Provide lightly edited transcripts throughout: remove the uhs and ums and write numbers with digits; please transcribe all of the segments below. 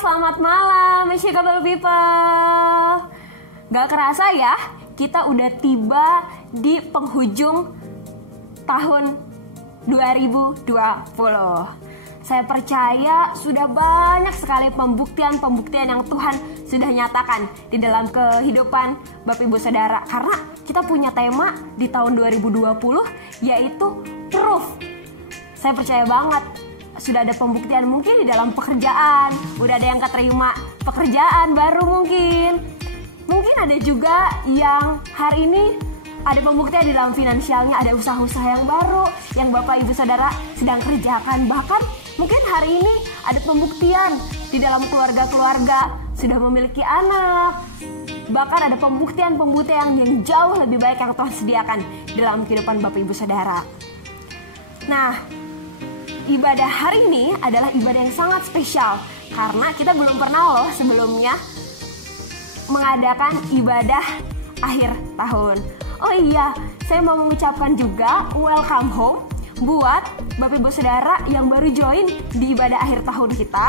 selamat malam Unshakable People. Gak kerasa ya, kita udah tiba di penghujung tahun 2020. Saya percaya sudah banyak sekali pembuktian yang Tuhan sudah nyatakan di dalam kehidupan Bapak Ibu Saudara. Karena kita punya tema di tahun 2020 yaitu proof. Saya percaya banget sudah ada pembuktian mungkin di dalam pekerjaan. Udah ada yang keterima pekerjaan baru mungkin. Mungkin ada juga yang hari ini ada pembuktian di dalam finansialnya, ada usaha-usaha yang baru yang Bapak Ibu Saudara sedang kerjakan. Bahkan mungkin hari ini ada pembuktian di dalam keluarga-keluarga sudah memiliki anak. Bahkan ada pembuktian yang jauh lebih baik yang Tuhan sediakan dalam kehidupan Bapak Ibu Saudara. Nah, ibadah hari ini adalah ibadah yang sangat spesial karena kita belum pernah loh sebelumnya mengadakan ibadah akhir tahun. Oh iya, saya mau mengucapkan juga welcome home buat Bapak Ibu Saudara yang baru join di ibadah akhir tahun kita.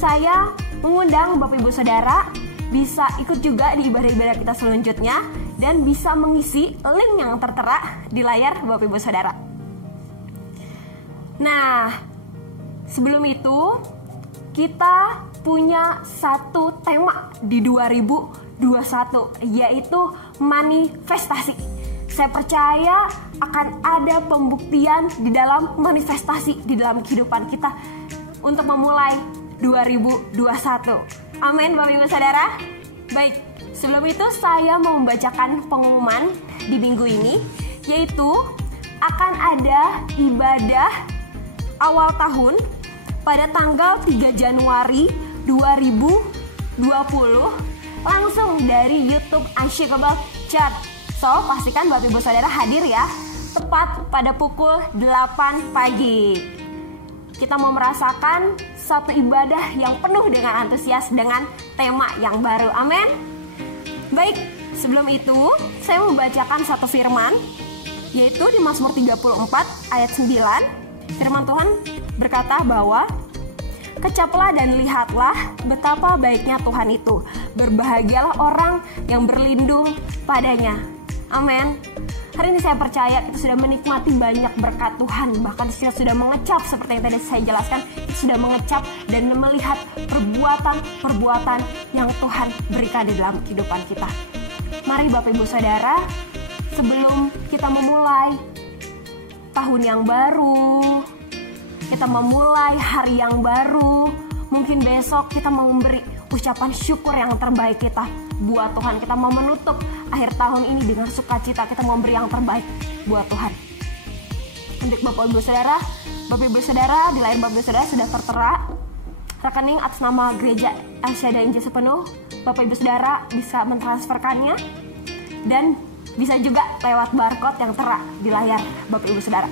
Saya mengundang Bapak Ibu Saudara bisa ikut juga di ibadah-ibadah kita selanjutnya dan bisa mengisi link yang tertera di layar Bapak Ibu Saudara. Nah, sebelum itu kita punya satu tema di 2021 yaitu manifestasi. Saya percaya akan ada pembuktian di dalam manifestasi di dalam kehidupan kita untuk memulai 2021. Amin Bapak Ibu Saudara. Baik, sebelum itu saya mau membacakan pengumuman di minggu ini yaitu akan ada ibadah awal tahun pada tanggal 3 Januari 2020 langsung dari YouTube Unshakable Church. So, pastikan Bapak Ibu Saudara hadir ya, tepat pada pukul 8 pagi. Kita mau merasakan satu ibadah yang penuh dengan antusias dengan tema yang baru. Amin. Baik, sebelum itu saya membacakan satu firman yaitu di Mazmur 34 ayat 9. Firman Tuhan berkata bahwa kecaplah dan lihatlah betapa baiknya Tuhan itu. Berbahagialah orang yang berlindung padanya. Amin. Hari ini saya percaya kita sudah menikmati banyak berkat Tuhan. Bahkan kita sudah mengecap seperti yang tadi saya jelaskan. Kita sudah mengecap dan melihat perbuatan-perbuatan yang Tuhan berikan di dalam kehidupan kita. Mari Bapak Ibu Saudara, sebelum kita memulai tahun yang baru, kita memulai hari yang baru, mungkin besok kita mau memberi ucapan syukur yang terbaik kita buat Tuhan. Kita mau menutup akhir tahun ini dengan sukacita, kita mau memberi yang terbaik buat Tuhan. Untuk Bapak Ibu Saudara di layar Bapak Ibu Saudara sudah tertera rekening atas nama Gereja El Shaddai Injil Sepenuh. Bapak Ibu Saudara bisa mentransferkannya dan bisa juga lewat barcode yang tertera di layar Bapak Ibu Saudara.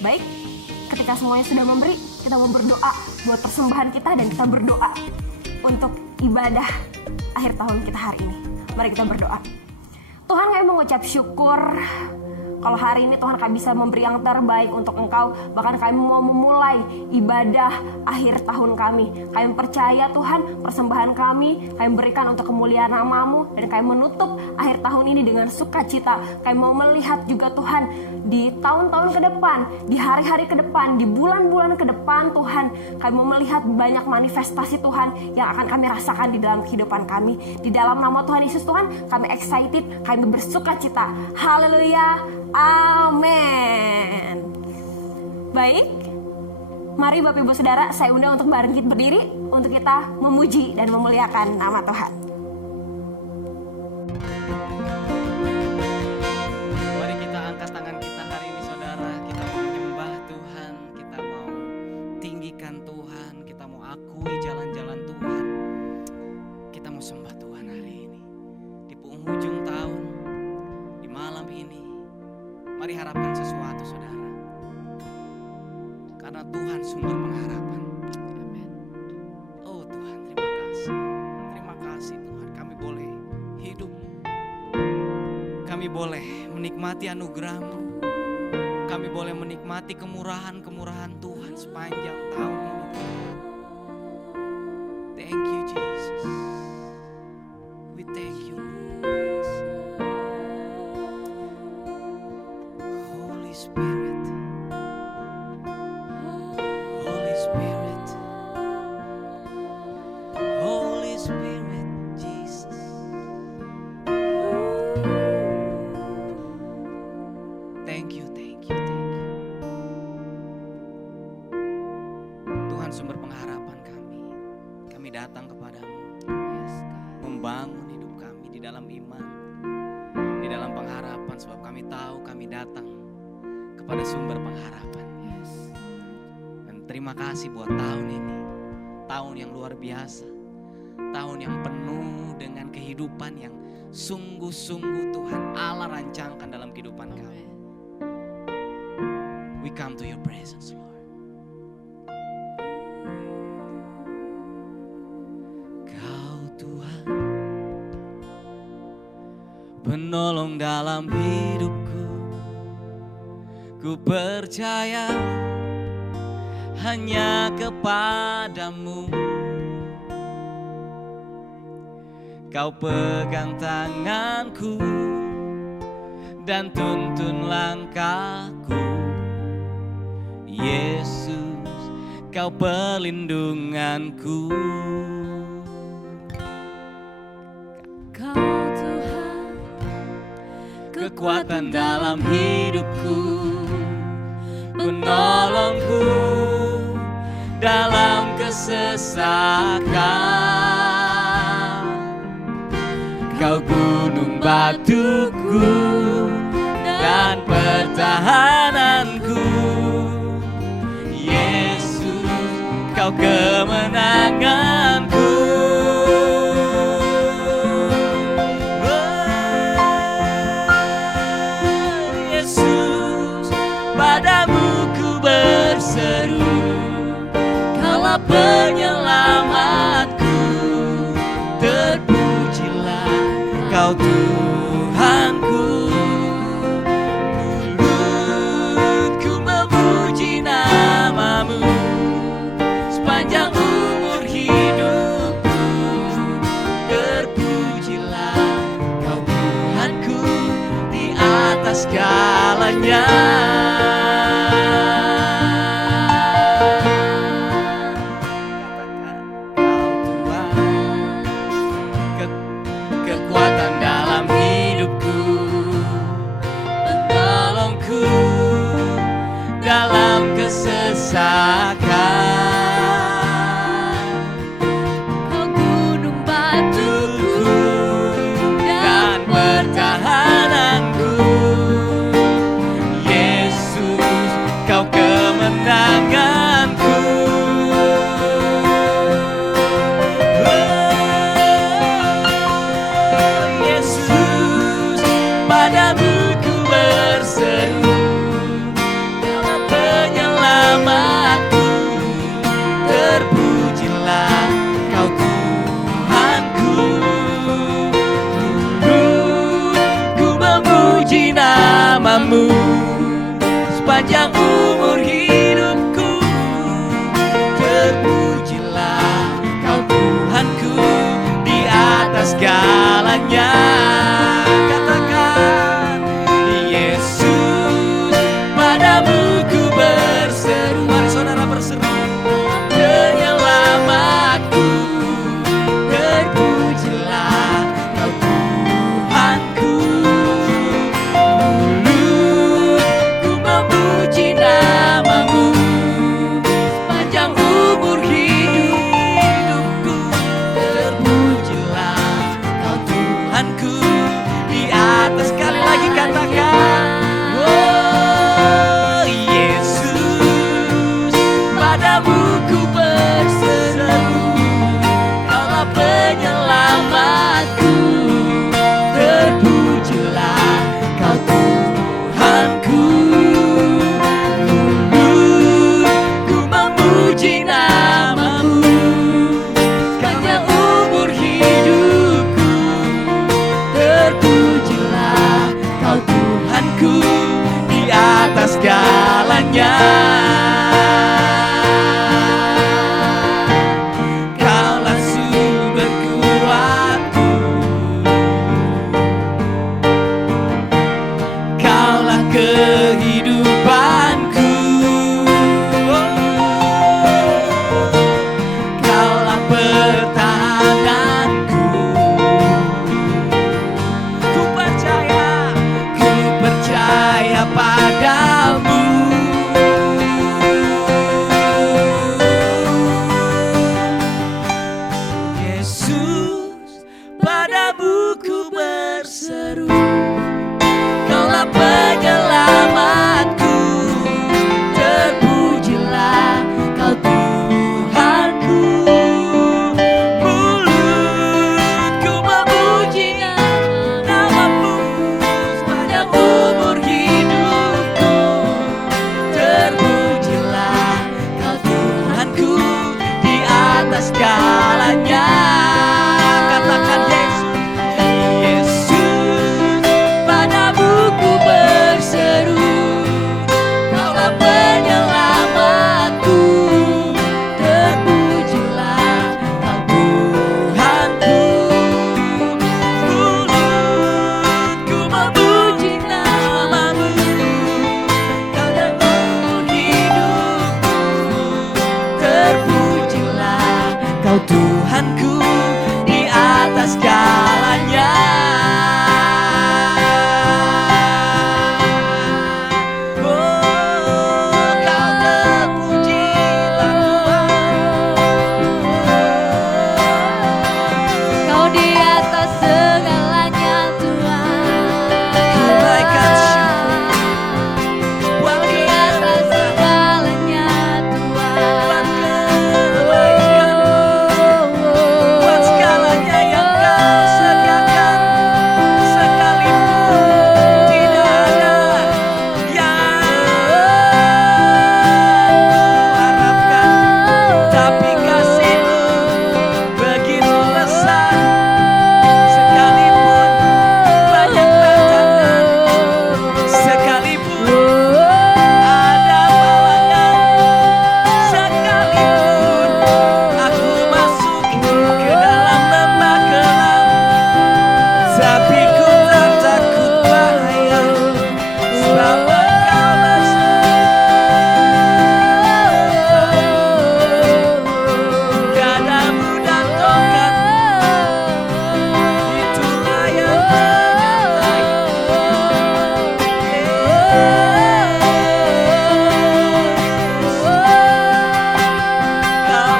Baik, ketika semuanya sudah memberi, kita mau berdoa buat persembahan kita dan kita berdoa untuk ibadah akhir tahun kita hari ini. Mari kita berdoa. Tuhan, kami mengucap syukur kalau hari ini Tuhan kami bisa memberi yang terbaik untuk Engkau. Bahkan kami mau memulai ibadah akhir tahun kami. Kami percaya Tuhan persembahan kami berikan untuk kemuliaan nama-Mu. Dan kami menutup akhir tahun ini dengan sukacita. Kami mau melihat juga Tuhan di tahun-tahun ke depan, di hari-hari ke depan, di bulan-bulan ke depan Tuhan. Kami mau melihat banyak manifestasi Tuhan yang akan kami rasakan di dalam kehidupan kami. Di dalam nama Tuhan Yesus Tuhan, kami excited, kami bersukacita. Haleluya. Amin. Baik, mari Bapak Ibu Saudara, saya undang untuk bareng kita berdiri untuk kita memuji dan memuliakan nama Tuhan. Mari kita angkat tangan kita hari ini Saudara. Kita mau menyembah Tuhan, kita mau tinggikan Tuhan, kita mau akui jalan-jalan Tuhan. Kita mau sembah Tuhan hari ini. Di penghujung tahun, di malam ini, mari harapkan sesuatu Saudara. Karena Tuhan sumber pengharapan. Amin. Oh Tuhan, terima kasih. Terima kasih Tuhan, kami boleh hidup. Kami boleh menikmati anugerah-Mu. Kami boleh menikmati kemurahan-kemurahan Tuhan sepanjang tahun ini. datang kepadamu, Yes, God. membangun hidup kami di dalam iman, di dalam pengharapan, sebab kami tahu kami datang kepada sumber pengharapan. Yes, Dan terima kasih buat tahun ini, tahun yang luar biasa, tahun yang penuh dengan kehidupan yang sungguh-sungguh Tuhan Allah rancangkan dalam kehidupan kami. We come to your presence, Lord. Kau Tuhan, penolong dalam hidupku. Ku percaya hanya kepadamu. Kau pegang tanganku dan tuntun langkahku. Yesus, kau perlindunganku. Kau Tuhan, Kekuatan dalam hidupku, penolongku dalam kesesakan. Kau gunung batuku dan pertahananku. Yesus, kau kemenanganku. Oh, Yesus, padamu ku berseru, Kaulah penyelamatku. Terpujilah Kau Tuhanku. Mulutku memuji namamu sepanjang umur hidupku. Terpujilah Kau Tuhanku di atas segalanya. Kekuatan dalam hidupku, penolongku dalam kesesakan. Kau gunung batuku Dan pertahananku. Yesus, kau kemenanganku. Yesus, padamu ku berseru, Kaulah penyelamatku. Terpujilah Kau Tuhanku. Ku memuji namamu sepanjang umur hidupku. Terpujilah Kau Tuhanku di atas segalanya. Katakan, Yesus, padamu ku berseru. Mari saudara berseru. Penyelamatku. Terpujilah Kau Tuhanku. segalanya. Katakan Yesus, Yesus, padamu ku berseru, Kaulah penyelamatku, terpujilah Kau Tuhanku. Mulutku memuji nama-Mu, Kau dan hidupku, terpujilah Kau Tuhanku di atas segalanya. Oh, Kau terpujilah Tuhan. Kau di atas segalanya Tuhan. Kenaikan syukur buat Kau di atas kebaikan, segalanya buat Tuhan. kebaikan, buat segalanya yang Kau sediakan. Sekalipun tidak ada yang kuharapkan, tapi kasih-Mu begitu besar. Sekalipun banyak tantangan, sekalipun ada halangan, sekalipun aku masuk ke dalam lembah gelap, tapi ku tak takut bahaya, sebab Engkau bersama. Gadamu dan tongkatmu, itulah yang menyertai. Kau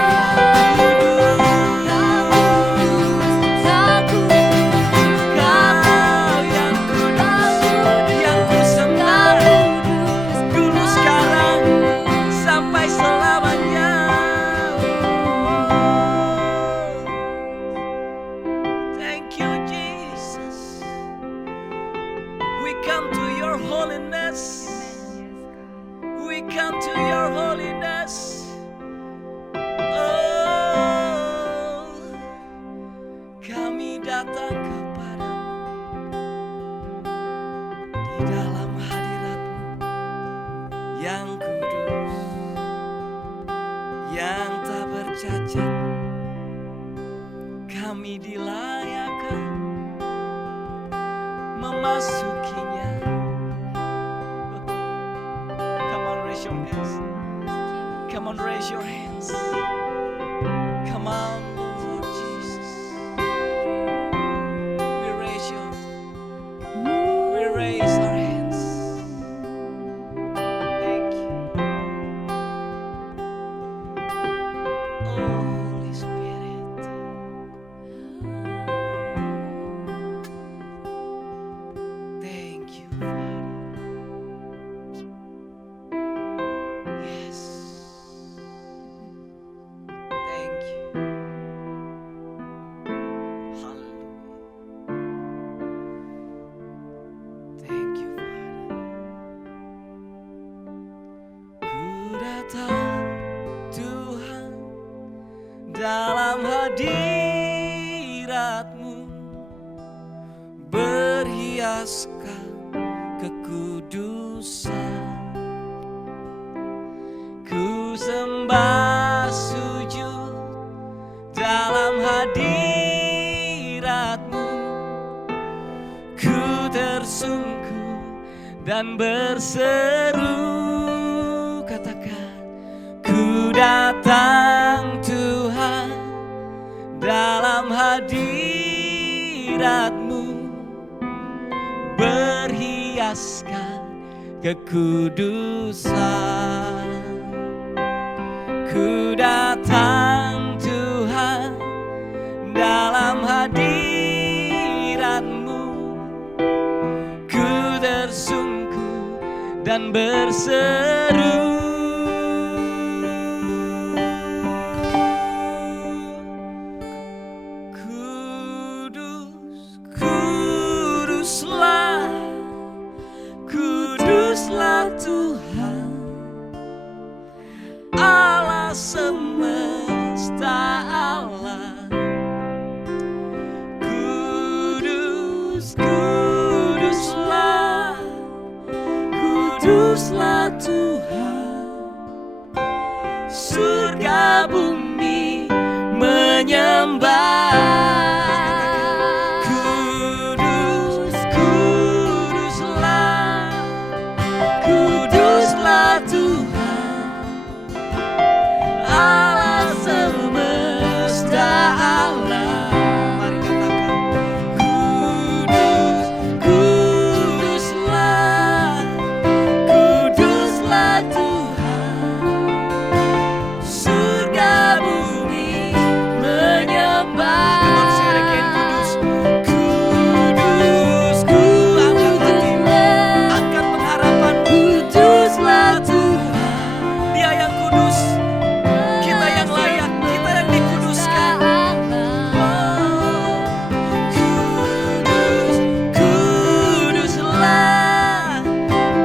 yang kudus, yang kusembah, dulu sekarang sampai selamanya. Thank you, Jesus. We come to your holiness. We come to your holiness. Oh, kami datang kepadamu di dalam hadirat-Mu yang kudus, yang tak bercacat. Kami dilayakan memasukinya. Come on, raise your hands. Come on, raise your hands. Come on, Lord Jesus. We raise our hands. Thank you. Oh, Holy Spirit. Thank you, Father. Yes. Thank you. Hallelujah. Thank you, Father. Ku datang, Tuhan, dalam hadirat-Mu, berhiaskan kekudusan. Ku sembah sujud dalam hadirat-Mu, ku tersungkur dan berseru. Katakan, ku datang Tuhan dalam hadirat-Mu, berhiaskan kekudusan. Ku datang Tuhan dalam hadirat-Mu, ku tersungkur dan berseru. Kudus, kuduslah, kuduslah Tuhan Allah semesta menyembah. Kudus, kuduslah, kuduslah Tuhan, Allah semesta alam. Mari katakan, kudus, kuduslah, kuduslah Tuhan, surga bumi menyembah. Come on, say it again, kudus, kudus, kudus. Angkat hatimu, angkat pengharapan. Kuduslah Tuhan, Dia yang kudus, kita yang layak, kita yang dikuduskan. Kudus, kuduslah,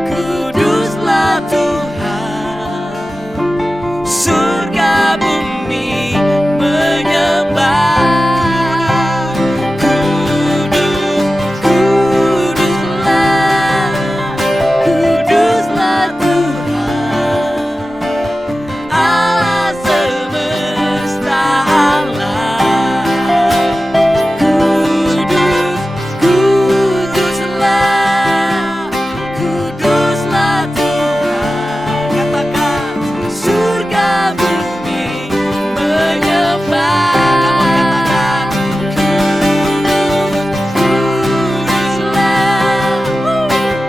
kuduslah Tuhan, surga bumi menyembah. Kudus, kuduslah, kuduslah Tuhan, Allah semesta alam. Kudus, kuduslah, kuduslah Tuhan. Katakan, surga bumi menyembah. Kamu katakan, kuduslah,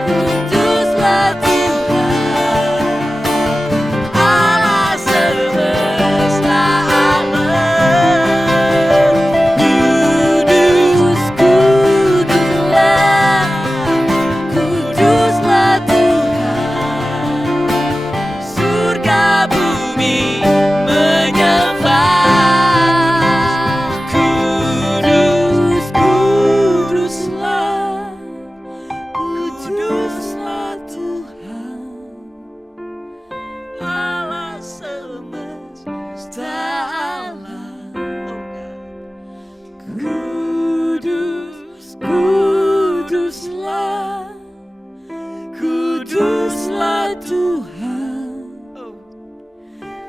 kuduslah Tuhan, Allah semesta alam. Kudus, kuduslah, kuduslah Tuhan, surga bumi menyembah. Kudus, kuduslah, kuduslah Tuhan, Allah semesta alam. Oh God. Kudus, kuduslah, kuduslah Tuhan,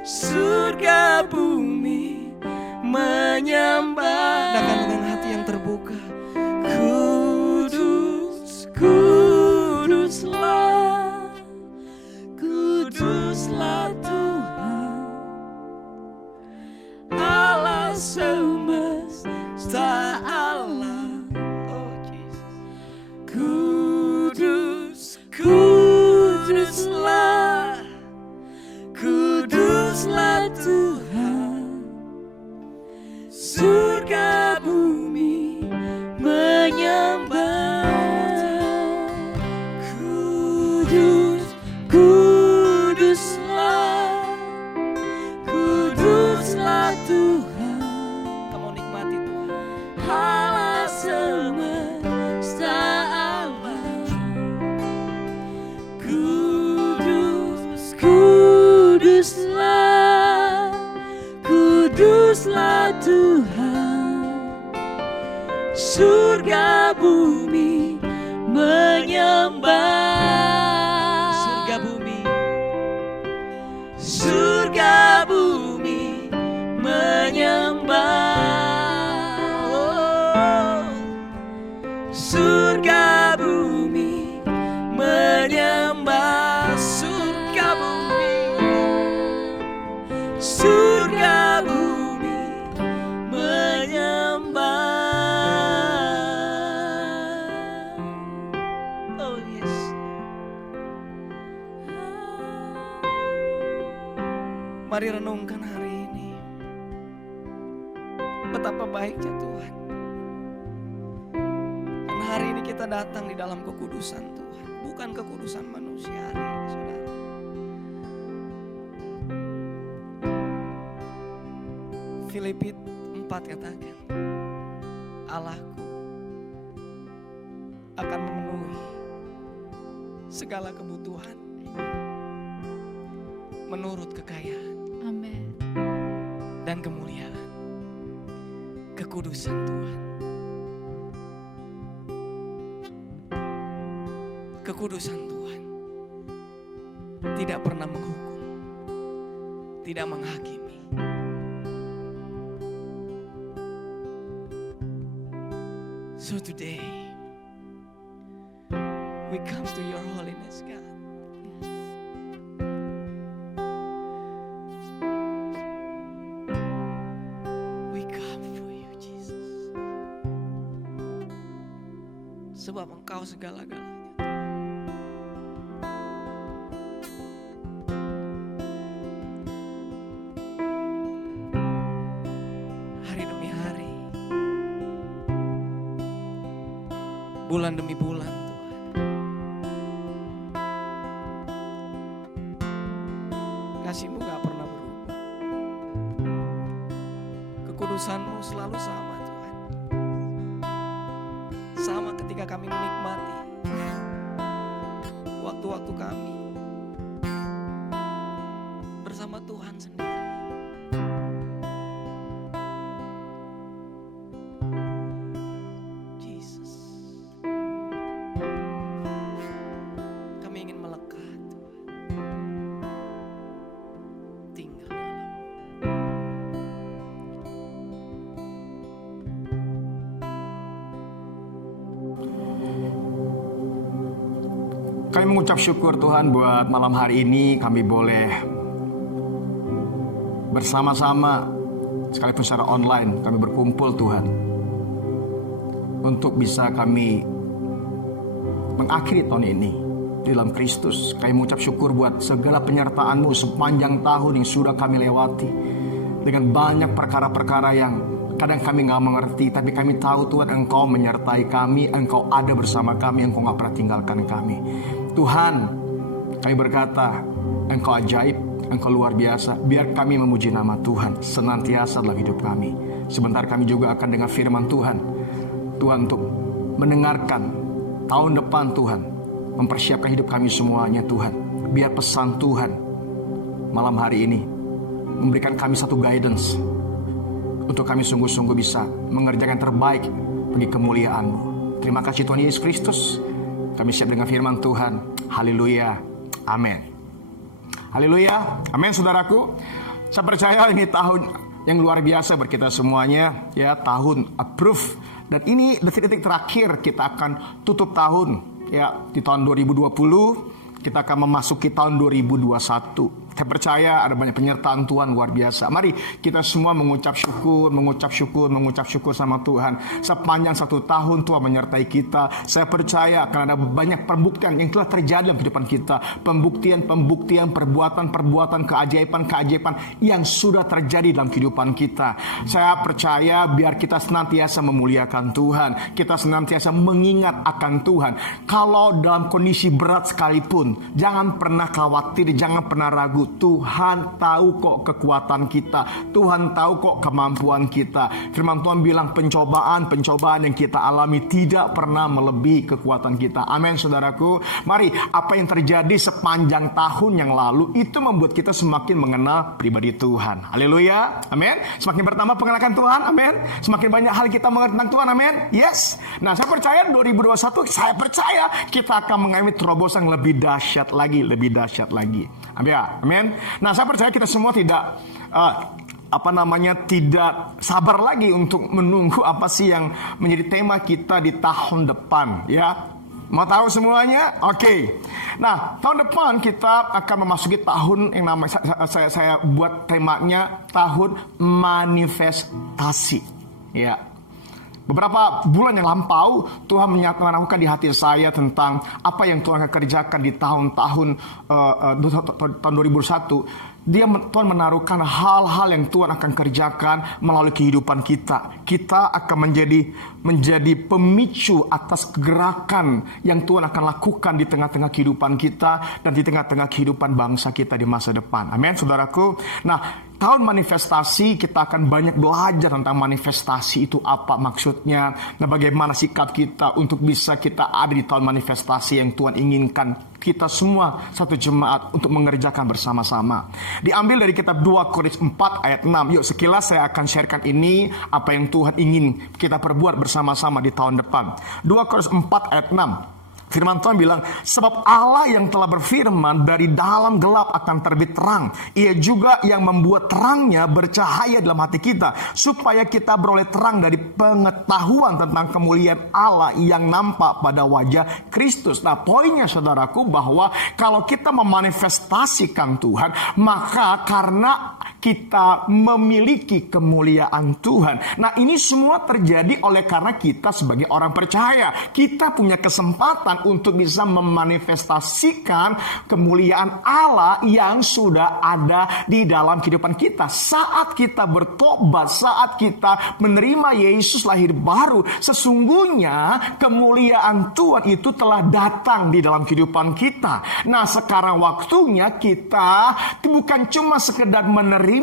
surga bumi menyembah. Katakan dengan hati yang terbuka. Kudus, kuduslah, kuduslah Tuhan, Allah semesta alam. Oh Jesus. Kudus, kuduslah, kuduslah Tuhan, surga bumi menyembah. Kudus, kuduslah, kuduslah Tuhan. Kamu nikmati Tuhan, Allah semesta alam. Kudus, kuduslah, kuduslah Tuhan, surga bumi menyembah. Surga bumi, surga bumi menyembah. Oh, surga bumi menyembah. Surga bumi, surga bumi menyembah. Oh yes. Mari renungkan hari ini, betapa baiknya Tuhan. Dan hari ini kita datang di dalam kekudusan Tuhan, bukan kekudusan manusia hari ini, saudara. Filipi 4 katakan, Allahku akan memenuhi segala kebutuhan menurut kekayaan Amin. dan kemuliaan kekudusan Tuhan. Kekudusan Tuhan tidak pernah menghukum, tidak menghakimi. So today, we come to your holiness, God. We come for you, Jesus. Sebab Engkau segala-galanya. Hari demi hari, bulan demi bulan, Tuhan. Kasih-Mu gak pernah berubah. Kekudusan-Mu selalu sama, Tuhan. Sama ketika kami menikmati waktu-waktu kami bersama Tuhan sendiri. Jesus, kami ingin melekat, Tuhan. Tinggal dalam. Kami mengucap syukur Tuhan buat malam hari ini kami boleh bersama-sama sekalipun secara online kami berkumpul Tuhan untuk bisa kami mengakhiri tahun ini di dalam Kristus. Kami mengucap syukur buat segala penyertaan-Mu sepanjang tahun yang sudah kami lewati dengan banyak perkara-perkara yang kadang kami gak mengerti, tapi kami tahu Tuhan Engkau menyertai kami, Engkau ada bersama kami, Engkau gak pernah tinggalkan kami. Tuhan, kami berkata, Engkau ajaib, Engkau luar biasa. Biar kami memuji nama Tuhan senantiasa dalam hidup kami. Sebentar kami juga akan dengar firman Tuhan. Tuhan untuk mendengarkan tahun depan Tuhan, mempersiapkan hidup kami semuanya Tuhan. Biar pesan Tuhan malam hari ini memberikan kami satu guidance untuk kami sungguh-sungguh bisa mengerjakan terbaik bagi kemuliaan-Mu. Terima kasih Tuhan Yesus Kristus. Kami siap dengan firman Tuhan. Haleluya. Amin. Haleluya. Amin saudaraku. Saya percaya ini tahun yang luar biasa bagi kita semuanya. Ya, tahun approve. Dan ini detik-detik terakhir kita akan tutup tahun. Ya, di tahun 2020 kita akan memasuki tahun 2021. Saya percaya ada banyak penyertaan Tuhan luar biasa. Mari kita semua mengucap syukur sama Tuhan. Sepanjang satu tahun Tuhan menyertai kita. Saya percaya akan ada banyak pembuktian yang telah terjadi dalam kehidupan kita. Pembuktian, perbuatan, keajaiban yang sudah terjadi dalam kehidupan kita. Saya percaya biar kita senantiasa memuliakan Tuhan. Kita senantiasa mengingat akan Tuhan. Kalau dalam kondisi berat sekalipun, jangan pernah khawatir, jangan pernah ragu. Tuhan tahu kok kekuatan kita. Tuhan tahu kok kemampuan kita. Firman Tuhan bilang pencobaan yang kita alami tidak pernah melebihi kekuatan kita. Amin saudaraku. Mari, apa yang terjadi sepanjang tahun yang lalu itu membuat kita semakin mengenal pribadi Tuhan. Haleluya. Amin. Semakin bertambah pengenalan Tuhan. Amin. Semakin banyak hal kita mengerti tentang Tuhan. Amin. Yes. Nah, saya percaya 2021 saya percaya kita akan mengalami terobosan lebih dahsyat lagi. Amin. Nah, saya percaya kita semua tidak tidak sabar lagi untuk menunggu apa sih yang menjadi tema kita di tahun depan, ya. Mau tahu semuanya? Oke. Nah, tahun depan kita akan memasuki tahun yang namanya saya buat temanya tahun manifestasi, ya. Beberapa bulan yang lampau Tuhan menyatakan di hati saya tentang apa yang Tuhan akan kerjakan di tahun 2021. Tuhan menaruhkan hal-hal yang Tuhan akan kerjakan melalui kehidupan kita. Kita akan menjadi pemicu atas gerakan yang Tuhan akan lakukan di tengah-tengah kehidupan kita dan di tengah-tengah kehidupan bangsa kita di masa depan. Amin, saudaraku. Nah, tahun manifestasi kita akan banyak belajar tentang manifestasi itu apa maksudnya dan bagaimana sikap kita untuk bisa kita ada di tahun manifestasi yang Tuhan inginkan kita semua satu jemaat untuk mengerjakan bersama-sama. Diambil dari kitab 2 Korintus 4 ayat 6. Yuk sekilas saya akan sharekan ini apa yang Tuhan ingin kita perbuat bersama-sama di tahun depan. 2 Korintus 4 ayat 6. Firman Tuhan bilang, sebab Allah yang telah berfirman, dari dalam gelap akan terbit terang. Ia juga yang membuat terangnya bercahaya dalam hati kita, supaya kita beroleh terang dari pengetahuan tentang kemuliaan Allah yang nampak pada wajah Kristus. Nah, poinnya saudaraku bahwa kalau kita memanifestasikan Tuhan, maka karena kita memiliki kemuliaan Tuhan. Nah, ini semua terjadi oleh karena kita sebagai orang percaya. Kita punya kesempatan untuk bisa memanifestasikan kemuliaan Allah yang sudah ada di dalam kehidupan kita. Saat kita bertobat, saat kita menerima Yesus lahir baru, sesungguhnya kemuliaan Tuhan itu telah datang di dalam kehidupan kita. Nah, sekarang waktunya kita bukan cuma sekedar menerima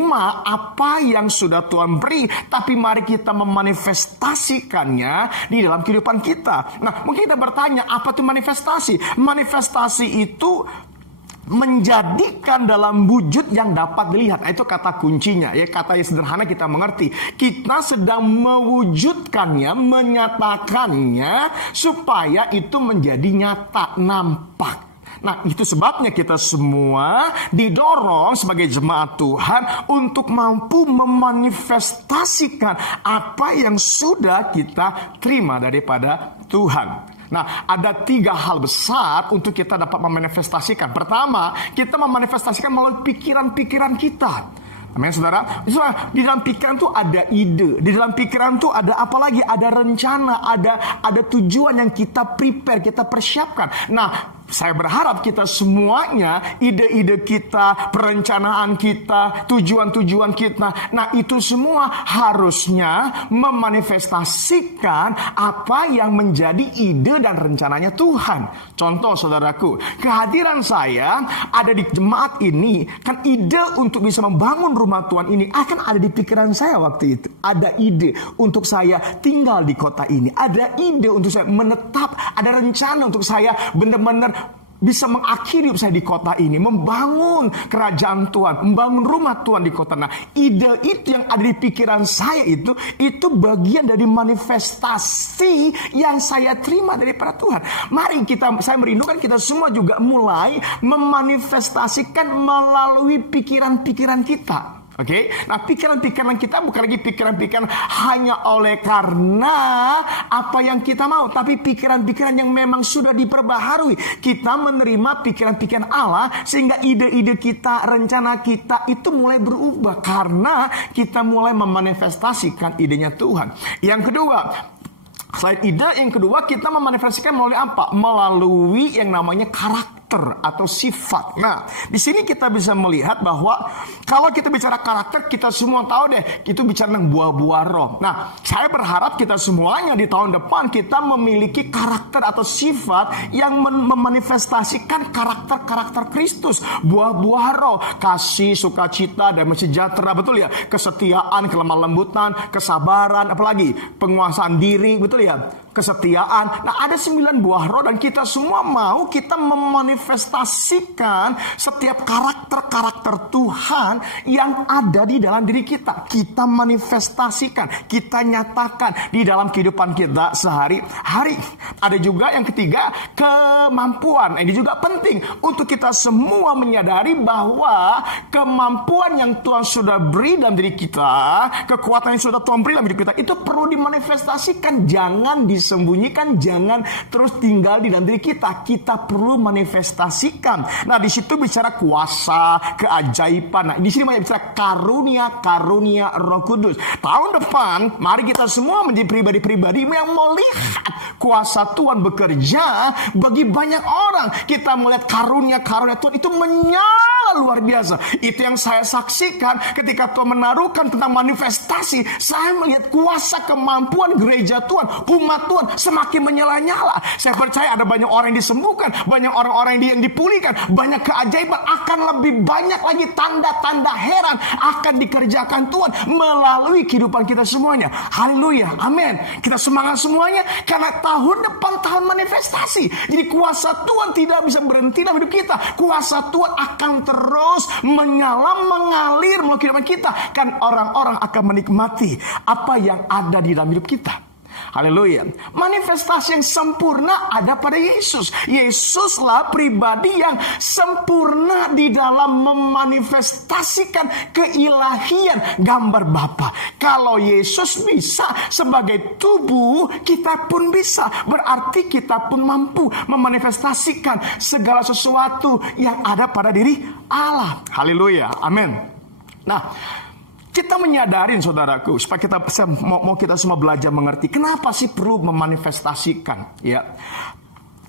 apa yang sudah Tuhan beri, tapi mari kita memanifestasikannya di dalam kehidupan kita. Nah, mungkin kita bertanya, apa itu manifestasi? Manifestasi itu menjadikan dalam wujud yang dapat dilihat. Nah, itu kata kuncinya ya, kata yang sederhana kita mengerti. Kita sedang mewujudkannya, menyatakannya supaya itu menjadi nyata, nampak. Nah, itu sebabnya kita semua didorong sebagai jemaat Tuhan untuk mampu memanifestasikan apa yang sudah kita terima daripada Tuhan. Nah, ada 3 hal besar untuk kita dapat memanifestasikan. Pertama, kita memanifestasikan melalui pikiran-pikiran kita. Amin, saudara. Di dalam pikiran tuh ada ide. Di dalam pikiran tuh ada apa lagi? Ada rencana, ada tujuan yang kita prepare, kita persiapkan. Nah, saya berharap kita semuanya, ide-ide kita, perencanaan kita, tujuan-tujuan kita, nah itu semua harusnya memanifestasikan apa yang menjadi ide dan rencananya Tuhan. Contoh saudaraku, kehadiran saya ada di jemaat ini, kan ide untuk bisa membangun rumah Tuhan ini akan ada di pikiran saya waktu itu. Ada ide untuk saya tinggal di kota ini, ada ide untuk saya menetap, ada rencana untuk saya benar-benar bisa mengakhiri hidup saya di kota ini, membangun kerajaan Tuhan, membangun rumah Tuhan di kota. Nah, ide itu yang ada di pikiran saya itu bagian dari manifestasi yang saya terima daripada Tuhan. Mari saya merindukan kita semua juga mulai memanifestasikan melalui pikiran-pikiran kita. Oke, nah pikiran-pikiran kita bukan lagi pikiran-pikiran hanya oleh karena apa yang kita mau, tapi pikiran-pikiran yang memang sudah diperbaharui. Kita menerima pikiran-pikiran Allah sehingga ide-ide kita, rencana kita itu mulai berubah karena kita mulai memanifestasikan idenya Tuhan. Yang kedua, selain ide, yang kedua kita memanifestasikan melalui apa? Melalui yang namanya karakter atau sifat. Nah, di sini kita bisa melihat bahwa kalau kita bicara karakter, kita semua tahu deh, itu bicara tentang buah-buah roh. Nah, saya berharap kita semuanya di tahun depan kita memiliki karakter atau sifat yang memanifestasikan karakter-karakter Kristus. Buah-buah roh, kasih, sukacita, damai sejahtera, betul ya? Kesetiaan, kelemah lembutan, kesabaran, apalagi penguasaan diri, betul ya? Kesetiaan. Nah, ada 9 buah roh dan kita semua mau kita memanifestasikan setiap karakter-karakter Tuhan yang ada di dalam diri kita. Kita manifestasikan, kita nyatakan di dalam kehidupan kita sehari-hari. Ada juga yang ketiga, kemampuan. Ini juga penting untuk kita semua menyadari bahwa kemampuan yang Tuhan sudah beri dalam diri kita, kekuatan yang sudah Tuhan beri dalam diri kita, itu perlu dimanifestasikan. Jangan disembunyikan, jangan terus tinggal di dalam diri kita. Kita perlu manifestasikan. Nah, di situ bicara kuasa, keajaiban. Nah, di sini banyak bicara karunia Roh Kudus. Tahun depan, mari kita semua menjadi pribadi-pribadi yang melihat kuasa Tuhan bekerja bagi banyak orang. Kita melihat karunia Tuhan itu menyala luar biasa. Itu yang saya saksikan ketika Tuhan menaruhkan tentang manifestasi. Saya melihat kuasa kemampuan gereja Tuhan, umat Tuhan semakin menyala-nyala. Saya percaya ada banyak orang yang disembuhkan, banyak orang-orang yang dipulihkan, banyak keajaiban, akan lebih banyak lagi tanda-tanda heran akan dikerjakan Tuhan melalui kehidupan kita semuanya. Haleluya, amin. Kita semangat semuanya karena tahun depan tahun manifestasi. Jadi kuasa Tuhan tidak bisa berhenti dalam hidup kita. Kuasa Tuhan akan terus menyala, mengalir melalui kehidupan kita. Kan orang-orang akan menikmati apa yang ada di dalam hidup kita. Haleluya. Manifestasi yang sempurna ada pada Yesus. Yesuslah pribadi yang sempurna di dalam memanifestasikan keilahian gambar Bapa. Kalau Yesus bisa sebagai tubuh, kita pun bisa. Berarti kita pun mampu memanifestasikan segala sesuatu yang ada pada diri Allah. Haleluya. Amin. Nah, kita menyadarin saudaraku, supaya kita mau kita semua belajar mengerti kenapa sih perlu memanifestasikan, ya.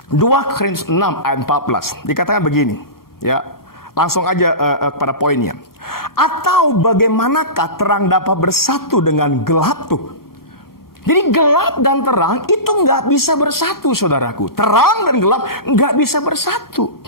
2 Korintus 6 ayat 14 dikatakan begini, ya. Langsung aja pada poinnya. Atau bagaimanakah terang dapat bersatu dengan gelap tuh? Jadi gelap dan terang itu nggak bisa bersatu, saudaraku. Terang dan gelap nggak bisa bersatu.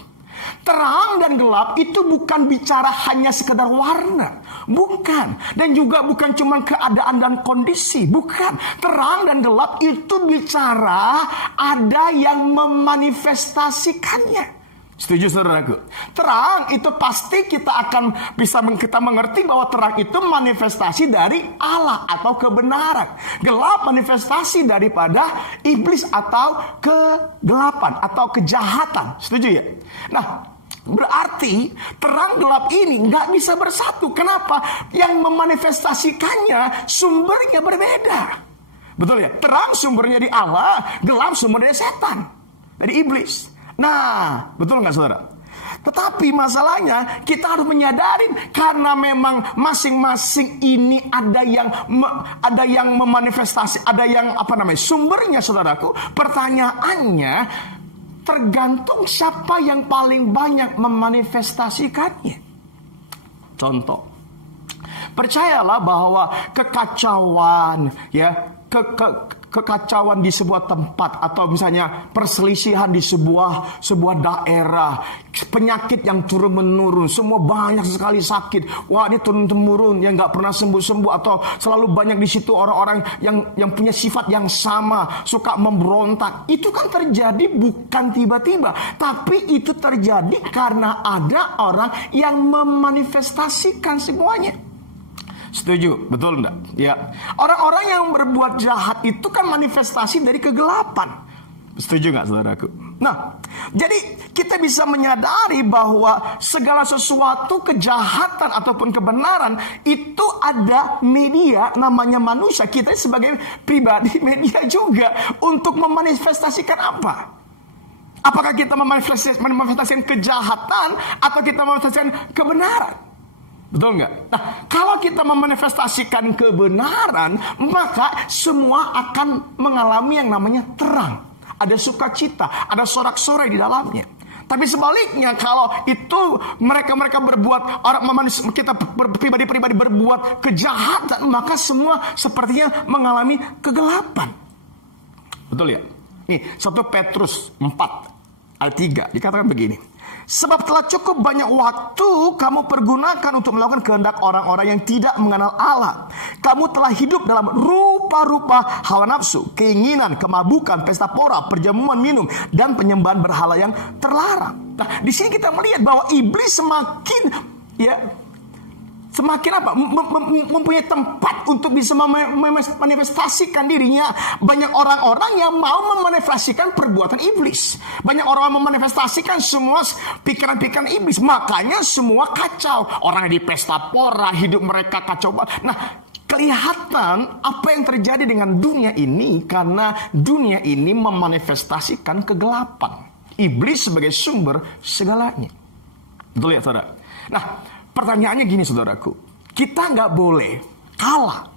Terang dan gelap itu bukan bicara hanya sekedar warna. Bukan. Dan juga bukan cuma keadaan dan kondisi. Bukan. Terang dan gelap itu bicara ada yang memanifestasikannya. Setuju saudaraku? Terang itu pasti kita akan bisa kita mengerti bahwa terang itu manifestasi dari Allah atau kebenaran. Gelap manifestasi daripada iblis atau kegelapan atau kejahatan. Setuju ya? Nah, berarti terang gelap ini nggak bisa bersatu. Kenapa? Yang memanifestasikannya sumbernya berbeda. Betul ya? Terang sumbernya di Allah, gelap sumbernya dari setan, dari iblis. Nah, betul nggak saudara? Tetapi masalahnya kita harus menyadari karena memang masing-masing ini ada yang memanifestasi, ada yang sumbernya saudaraku. Pertanyaannya, tergantung siapa yang paling banyak memanifestasikannya. Contoh, percayalah bahwa kekacauan, ya, kekacauan di sebuah tempat atau misalnya perselisihan di sebuah daerah, penyakit yang turun menurun, semua banyak sekali sakit, wah ini turun temurun yang nggak pernah sembuh atau selalu banyak di situ orang-orang yang punya sifat yang sama, suka memberontak. Itu kan terjadi bukan tiba-tiba, tapi itu terjadi karena ada orang yang memanifestasikan semuanya. Setuju, betul enggak? Ya. Orang-orang yang berbuat jahat itu kan manifestasi dari kegelapan. Setuju enggak saudaraku? Nah, jadi kita bisa menyadari bahwa segala sesuatu kejahatan ataupun kebenaran itu ada media namanya manusia. Kita sebagai pribadi media juga untuk memanifestasikan apa? Apakah kita memanifestasikan kejahatan atau kita memanifestasikan kebenaran? Betul nggak? Nah, kalau kita memanifestasikan kebenaran, maka semua akan mengalami yang namanya terang. Ada sukacita, ada sorak-sorai di dalamnya. Tapi sebaliknya, kalau itu mereka berbuat, kita pribadi-pribadi berbuat kejahatan, maka semua sepertinya mengalami kegelapan. Betul ya? Nih, 1 Petrus 4 ayat 3 dikatakan begini. Sebab telah cukup banyak waktu kamu pergunakan untuk melakukan kehendak orang-orang yang tidak mengenal Allah. Kamu telah hidup dalam rupa-rupa hawa nafsu, keinginan, kemabukan, pesta pora, perjamuan minum, dan penyembahan berhala yang terlarang. Nah, di sini kita melihat bahwa iblis semakin mempunyai tempat untuk bisa memanifestasikan dirinya. Banyak orang-orang yang mau memanifestasikan perbuatan iblis. Banyak orang memanifestasikan semua pikiran-pikiran iblis. Makanya semua kacau. Orang di pesta pora, hidup mereka kacau. Nah, kelihatan apa yang terjadi dengan dunia ini karena dunia ini memanifestasikan kegelapan. Iblis sebagai sumber segalanya. Betul ya saudara? Nah, pertanyaannya gini saudaraku, kita nggak boleh kalah.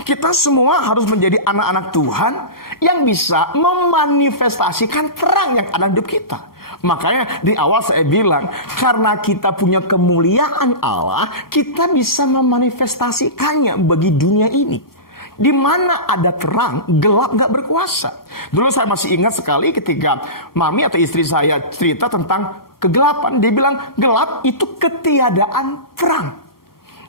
Kita semua harus menjadi anak-anak Tuhan yang bisa memanifestasikan terang yang ada di hidup kita. Makanya di awal saya bilang, karena kita punya kemuliaan Allah, kita bisa memanifestasikannya bagi dunia ini. Di mana ada terang, gelap nggak berkuasa. Dulu saya masih ingat sekali ketika mami atau istri saya cerita tentang kegelapan. Dia bilang gelap itu ketiadaan terang.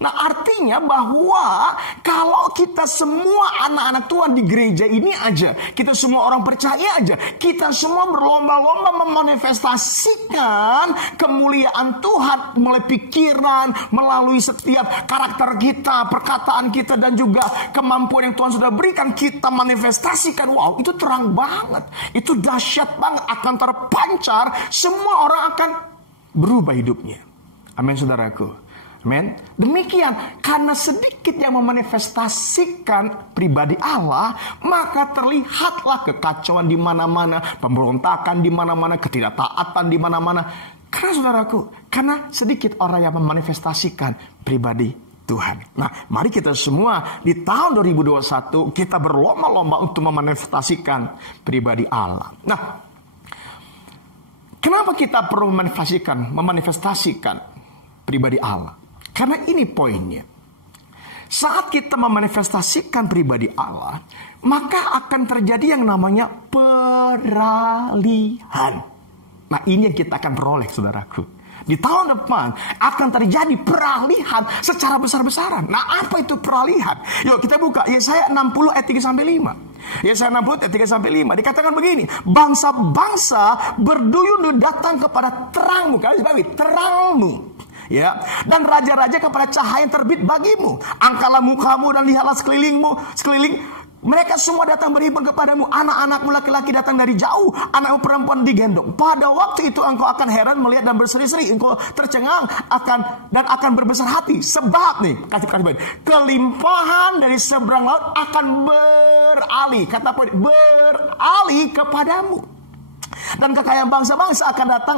Nah, artinya bahwa kalau kita semua anak-anak Tuhan di gereja ini aja, kita semua orang percaya aja, kita semua berlomba-lomba memanifestasikan kemuliaan Tuhan melalui pikiran, melalui setiap karakter kita, perkataan kita, dan juga kemampuan yang Tuhan sudah berikan, kita manifestasikan. Wow, itu terang banget, itu dahsyat banget, akan terpancar, semua orang akan berubah hidupnya. Amin, saudaraku. Amen. Demikian, karena sedikit yang memanifestasikan pribadi Allah, maka terlihatlah kekacauan di mana-mana, pemberontakan di mana-mana, ketidaktaatan di mana-mana. Karena saudaraku, karena sedikit orang yang memanifestasikan pribadi Tuhan. Nah, mari kita semua di tahun 2021 kita berlomba-lomba untuk memanifestasikan pribadi Allah. Nah, kenapa kita perlu memanifestasikan pribadi Allah? Karena ini poinnya. Saat kita memanifestasikan pribadi Allah, maka akan terjadi yang namanya peralihan. Nah, ini yang kita akan peroleh, saudaraku. Di tahun depan akan terjadi peralihan secara besar-besaran. Nah, apa itu peralihan? Yuk kita buka Yesaya 60 ayat 3-5. Yesaya 60 ayat 3-5 dikatakan begini, bangsa-bangsa berduyun datang kepada terangmu, kalian sebagai terangmu, ya, dan raja-raja kepada cahaya yang terbit bagimu. Angkatlah mukamu dan lihatlah sekeliling. Mereka semua datang berhimpun kepadamu. Anak-anakmu laki-laki datang dari jauh, anakmu perempuan digendong. Pada waktu itu engkau akan heran melihat dan berseri-seri. Engkau tercengang akan berbesar hati. Sebab nih, kasih kelimpahan dari seberang laut akan beralih. Kata poin, beralih kepadamu. Dan kekayaan bangsa-bangsa akan datang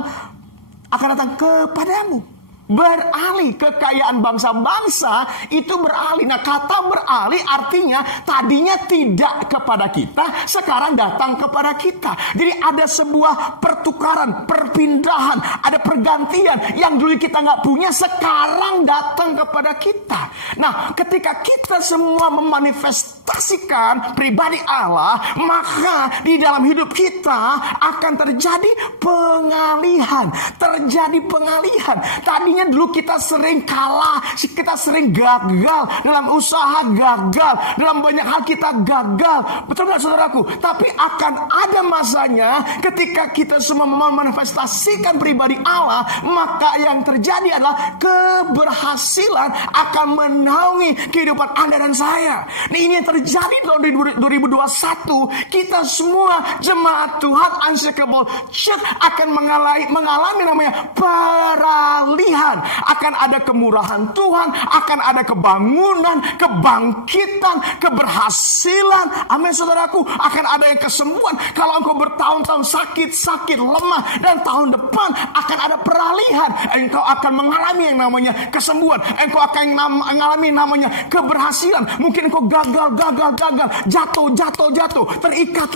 kepadamu. Beralih, kekayaan bangsa-bangsa itu beralih. Nah, kata beralih artinya tadinya tidak kepada kita, sekarang datang kepada kita. Jadi ada sebuah pertukaran, perpindahan, ada pergantian. Yang dulu kita nggak punya, sekarang datang kepada kita. Nah, ketika kita semua memanifestasikan pribadi Allah, maka di dalam hidup kita akan terjadi pengalihan. Tadinya dulu kita sering kalah, kita sering gagal dalam usaha, gagal dalam banyak hal, kita gagal. Betul nggak, saudaraku? Tapi akan ada masanya ketika kita semua memanifestasikan pribadi Allah, maka yang terjadi adalah keberhasilan akan menaungi kehidupan Anda dan saya. Nah, ini yang terjadi tahun 2021. Kita semua jemaat Tuhan Unshakable Church akan mengalami namanya peralihan. Akan ada kemurahan Tuhan, akan ada kebangunan, kebangkitan, keberhasilan. Amin, saudaraku. Akan ada yang kesembuhan. Kalau engkau bertahun-tahun sakit, lemah, dan tahun depan akan ada peralihan. Engkau akan mengalami yang namanya kesembuhan. Engkau akan mengalami namanya keberhasilan. Mungkin engkau gagal, jatuh, terikat.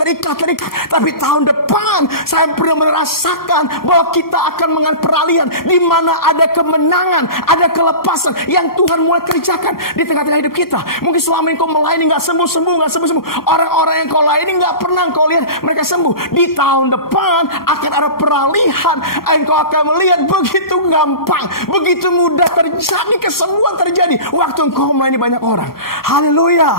Tapi tahun depan saya pernah merasakan bahwa kita akan mengalami peralihan, di mana ada kemenangan, ada kelepasan yang Tuhan mulai kerjakan di tengah-tengah hidup kita. Mungkin selama ini kau melayani nggak sembuh. Orang-orang yang kau layani nggak pernah kau lihat mereka sembuh. Di tahun depan akan ada peralihan. Engkau akan melihat begitu gampang, begitu mudah terjadi kesembuhan terjadi waktu engkau melayani banyak orang. Haleluya.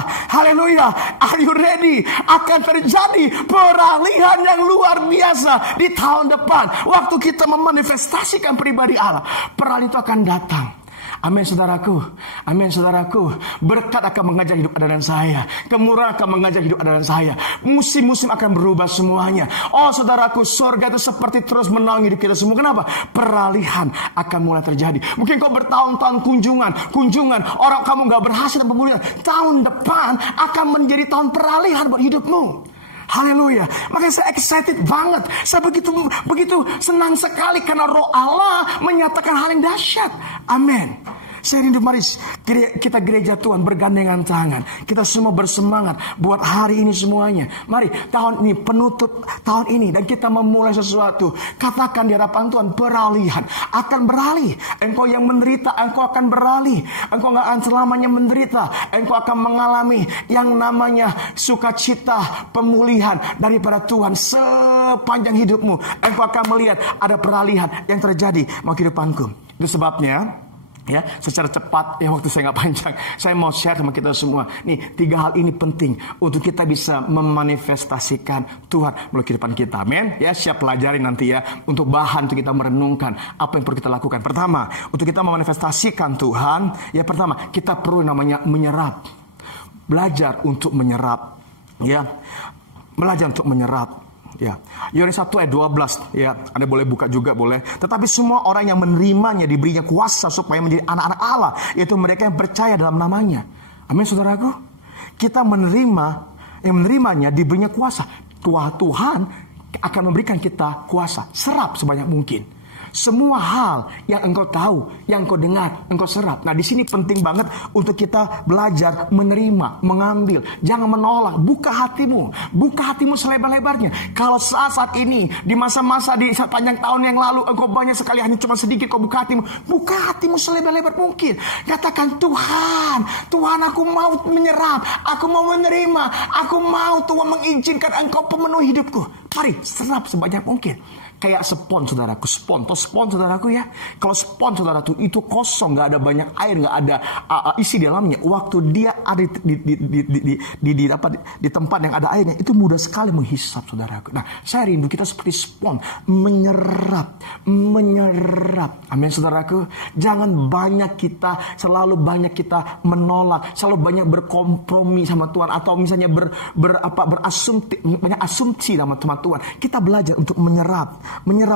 Are you ready? Akan terjadi peralihan yang luar biasa di tahun depan waktu kita memanifestasikan pribadi Allah. Peralihan itu akan datang. Amin, saudaraku. Berkat akan mengajar hidup Anda dan saya. Kemurahan akan mengajar hidup Anda dan saya. Musim-musim akan berubah semuanya. Oh, saudaraku, surga itu seperti terus menaungi hidup kita semua. Kenapa? Peralihan akan mulai terjadi. Mungkin kau bertahun-tahun kunjungan, orang kamu gak berhasil pemulihan. Tahun depan akan menjadi tahun peralihan buat hidupmu. Haleluya. Makanya saya excited banget. Saya begitu senang sekali karena Roh Allah menyatakan hal yang dahsyat. Amin. Saya rindu, mari kita gereja Tuhan bergandengan tangan. Kita semua bersemangat buat hari ini semuanya. Mari tahun ini, penutup tahun ini, dan kita memulai sesuatu. Katakan di hadapan Tuhan, peralihan akan beralih. Engkau yang menderita, engkau akan beralih. Engkau gak akan selamanya menderita. Engkau akan mengalami yang namanya sukacita, pemulihan daripada Tuhan sepanjang hidupmu. Engkau akan melihat ada peralihan yang terjadi mau kehidupanku. Itu sebabnya Ya, secara cepat, ya waktu saya nggak panjang, saya mau share sama kita semua. Nih, 3 hal ini penting untuk kita bisa memanifestasikan Tuhan melalui kehidupan kita. Amin. Ya, siap pelajarin nanti ya, untuk bahan untuk kita merenungkan apa yang perlu kita lakukan. Pertama, untuk kita memanifestasikan Tuhan, ya pertama, kita perlu namanya menyerap. Belajar untuk menyerap. Ya, belajar untuk menyerap. Ya, Yohanes 1 ayat 12 ya, Anda boleh buka juga boleh. Tetapi semua orang yang menerimanya diberinya kuasa supaya menjadi anak-anak Allah, yaitu mereka yang percaya dalam namanya. Amin saudaraku. Kita yang menerimanya diberinya kuasa. Tuhan akan memberikan kita kuasa. Serap sebanyak mungkin. Semua hal yang engkau tahu, yang engkau dengar, engkau serap. Nah, di sini penting banget untuk kita belajar menerima, mengambil. Jangan menolak. Buka hatimu selebar-lebarnya. Kalau saat ini, di masa-masa di sepanjang tahun yang lalu, engkau banyak sekali hanya cuma sedikit kau buka hatimu selebar-lebar mungkin. Katakan, Tuhan aku mau menyerap, aku mau menerima, aku mau Tuhan mengizinkan engkau pemenuhi hidupku. Mari serap sebanyak mungkin. Kayak spon saudaraku, saudaraku ya. Kalau spon saudaraku itu kosong, nggak ada banyak air, nggak ada isi dalamnya. Waktu dia ada di tempat yang ada airnya, itu mudah sekali menghisap saudaraku. Nah, saya rindu kita seperti spon, menyerap. Amin saudaraku. Jangan selalu banyak kita menolak, selalu banyak berkompromi sama Tuhan, atau misalnya banyak asumsi sama Tuhan. Kita belajar untuk menyerap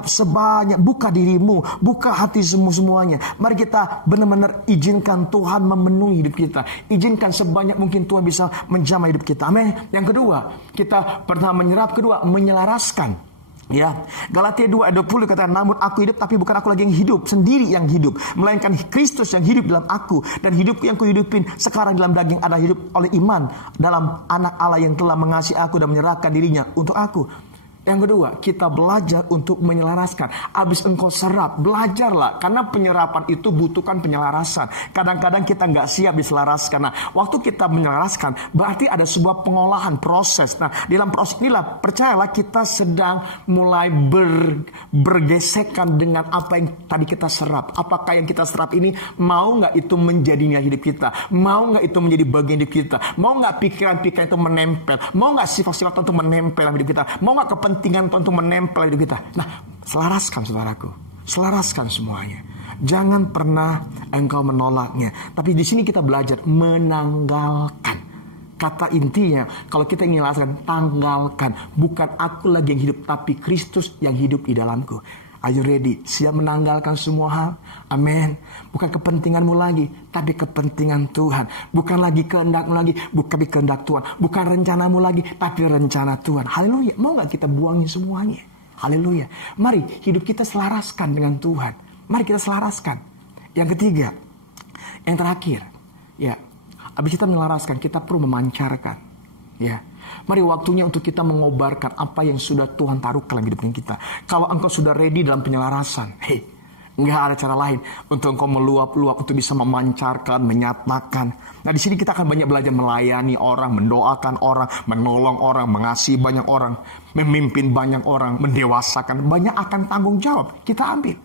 sebanyak. Buka dirimu, buka hati semuanya. Mari kita benar-benar izinkan Tuhan memenuhi hidup kita. Izinkan sebanyak mungkin Tuhan bisa menjamah hidup kita. Amin. Yang kedua, kita pertama menyerap, kedua menyelaraskan. Ya, Galatia 2 ayat 20 katakan, namun aku hidup tapi bukan aku lagi yang hidup, sendiri yang hidup, melainkan Kristus yang hidup dalam aku, dan hidupku yang kuhidupin sekarang dalam daging adalah hidup oleh iman dalam Anak Allah yang telah mengasihi aku dan menyerahkan dirinya untuk aku. Yang kedua, kita belajar untuk menyelaraskan. Habis engkau serap, belajarlah. Karena penyerapan itu butuhkan penyelarasan. Kadang-kadang kita nggak siap diselaraskan. Nah, waktu kita menyelaraskan, berarti ada sebuah pengolahan, proses. Nah, dalam proses inilah, percayalah kita sedang mulai bergesekan dengan apa yang tadi kita serap. Apakah yang kita serap ini, mau nggak itu menjadinya hidup kita? Mau nggak itu menjadi bagian hidup kita? Mau nggak pikiran-pikiran itu menempel? Mau nggak sifat-sifat itu menempel dalam hidup kita? Mau nggak kepentingan tentu menempel hidup kita? Nah, selaraskan saudaraku, selaraskan semuanya. Jangan pernah engkau menolaknya. Tapi di sini kita belajar menanggalkan. Kata intinya, kalau kita ingin melaraskan, tanggalkan. Bukan aku lagi yang hidup, tapi Kristus yang hidup di dalamku. Are you ready? Siap menanggalkan semua hal? Amin. Bukan kepentinganmu lagi, tapi kepentingan Tuhan. Bukan lagi kehendakmu lagi, tapi kehendak Tuhan. Bukan rencanamu lagi, tapi rencana Tuhan. Haleluya. Mau gak kita buangin semuanya? Haleluya. Mari hidup kita selaraskan dengan Tuhan. Mari kita selaraskan. Yang ketiga, yang terakhir, ya, habis kita melaraskan, kita perlu memancarkan. Ya. Mari waktunya untuk kita mengobarkan apa yang sudah Tuhan taruhkan dalam hidup kita. Kalau engkau sudah ready dalam penyelarasan, nggak ada cara lain untuk engkau meluap-luap untuk bisa memancarkan, menyatakan. Nah, di sini kita akan banyak belajar melayani orang, mendoakan orang, menolong orang, mengasihi banyak orang, memimpin banyak orang, mendewasakan. Banyak akan tanggung jawab kita ambil.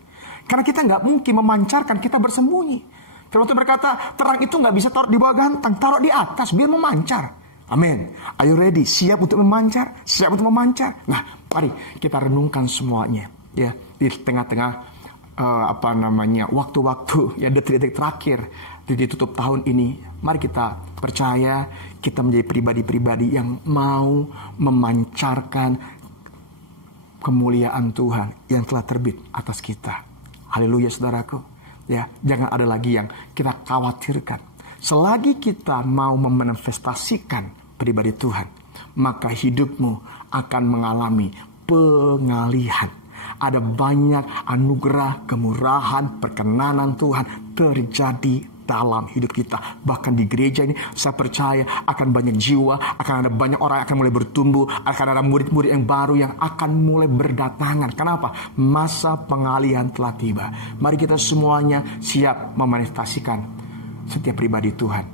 Karena kita nggak mungkin memancarkan, kita bersembunyi. Firman Tuhan berkata, terang itu nggak bisa taruh di bawah gantang, taruh di atas biar memancar. Amin. Are you ready? Siap untuk memancar? Siap untuk memancar? Nah, mari kita renungkan semuanya. Ya, di tengah-tengah waktu-waktu, ya, detik-detik terakhir di tutup tahun ini. Mari kita percaya kita menjadi pribadi-pribadi yang mau memancarkan kemuliaan Tuhan yang telah terbit atas kita. Haleluya saudaraku. Ya, jangan ada lagi yang kita khawatirkan. Selagi kita mau memanifestasikan pribadi Tuhan, maka hidupmu akan mengalami pengalihan. Ada banyak anugerah, kemurahan, perkenanan Tuhan terjadi dalam hidup kita. Bahkan di gereja ini saya percaya akan banyak jiwa, akan ada banyak orang yang akan mulai bertumbuh, akan ada murid-murid yang baru yang akan mulai berdatangan. Kenapa? Masa pengalihan telah tiba. Mari kita semuanya siap memanifestasikan setiap pribadi Tuhan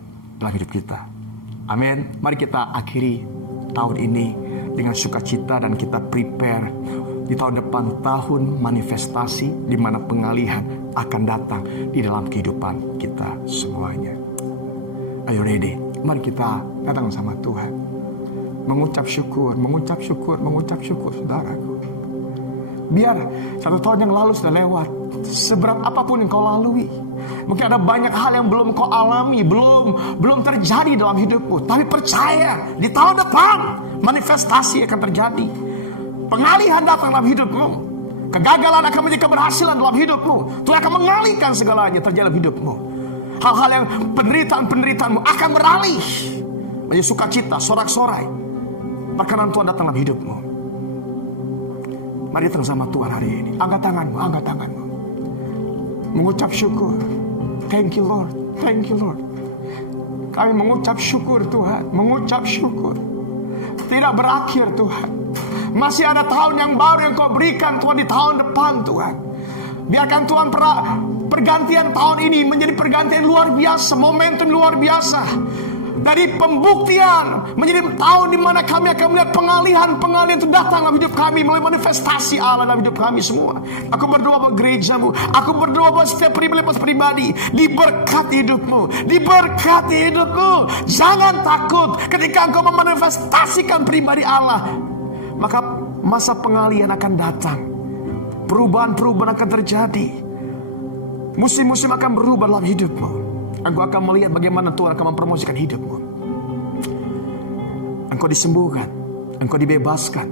dalam hidup kita. Amin. Mari kita akhiri tahun ini dengan sukacita dan kita prepare di tahun depan, tahun manifestasi di mana pengalihan akan datang di dalam kehidupan kita semuanya. Ayo ready, mari kita datang sama Tuhan. Mengucap syukur, saudaraku. Biar 1 tahun yang lalu sudah lewat, seberat apapun yang kau lalui, mungkin ada banyak hal yang belum kau alami, belum terjadi dalam hidupmu. Tapi percaya, di tahun depan manifestasi akan terjadi. Pengalihan datang dalam hidupmu. Kegagalan akan menjadi keberhasilan dalam hidupmu. Tuhan akan mengalihkan segalanya terjadi dalam hidupmu. Hal-hal yang penderitaan-penderitaanmu akan beralih menjadi sukacita, sorak-sorai. Perkenan Tuhan datang dalam hidupmu. Mari datang sama Tuhan hari ini. Angkat tanganmu. Mengucap syukur. Thank you Lord. Kami mengucap syukur Tuhan. Mengucap syukur. Tidak berakhir Tuhan. Masih ada tahun yang baru yang kau berikan Tuhan di tahun depan Tuhan. Biarkan Tuhan pergantian tahun ini menjadi pergantian luar biasa. Momentum luar biasa. Dari pembuktian menjadi tahun di mana kami akan melihat pengalihan itu datang dalam hidup kami melalui manifestasi Allah dalam hidup kami semua. Aku berdoa buat gerejamu, aku berdoa buat setiap pribadi, diberkati hidupmu. Jangan takut ketika engkau memanifestasikan pribadi Allah, maka masa pengalihan akan datang. Perubahan akan terjadi. Musim-musim akan berubah dalam hidupmu. Engkau akan melihat bagaimana Tuhan akan mempromosikan hidupmu. Engkau disembuhkan, engkau dibebaskan,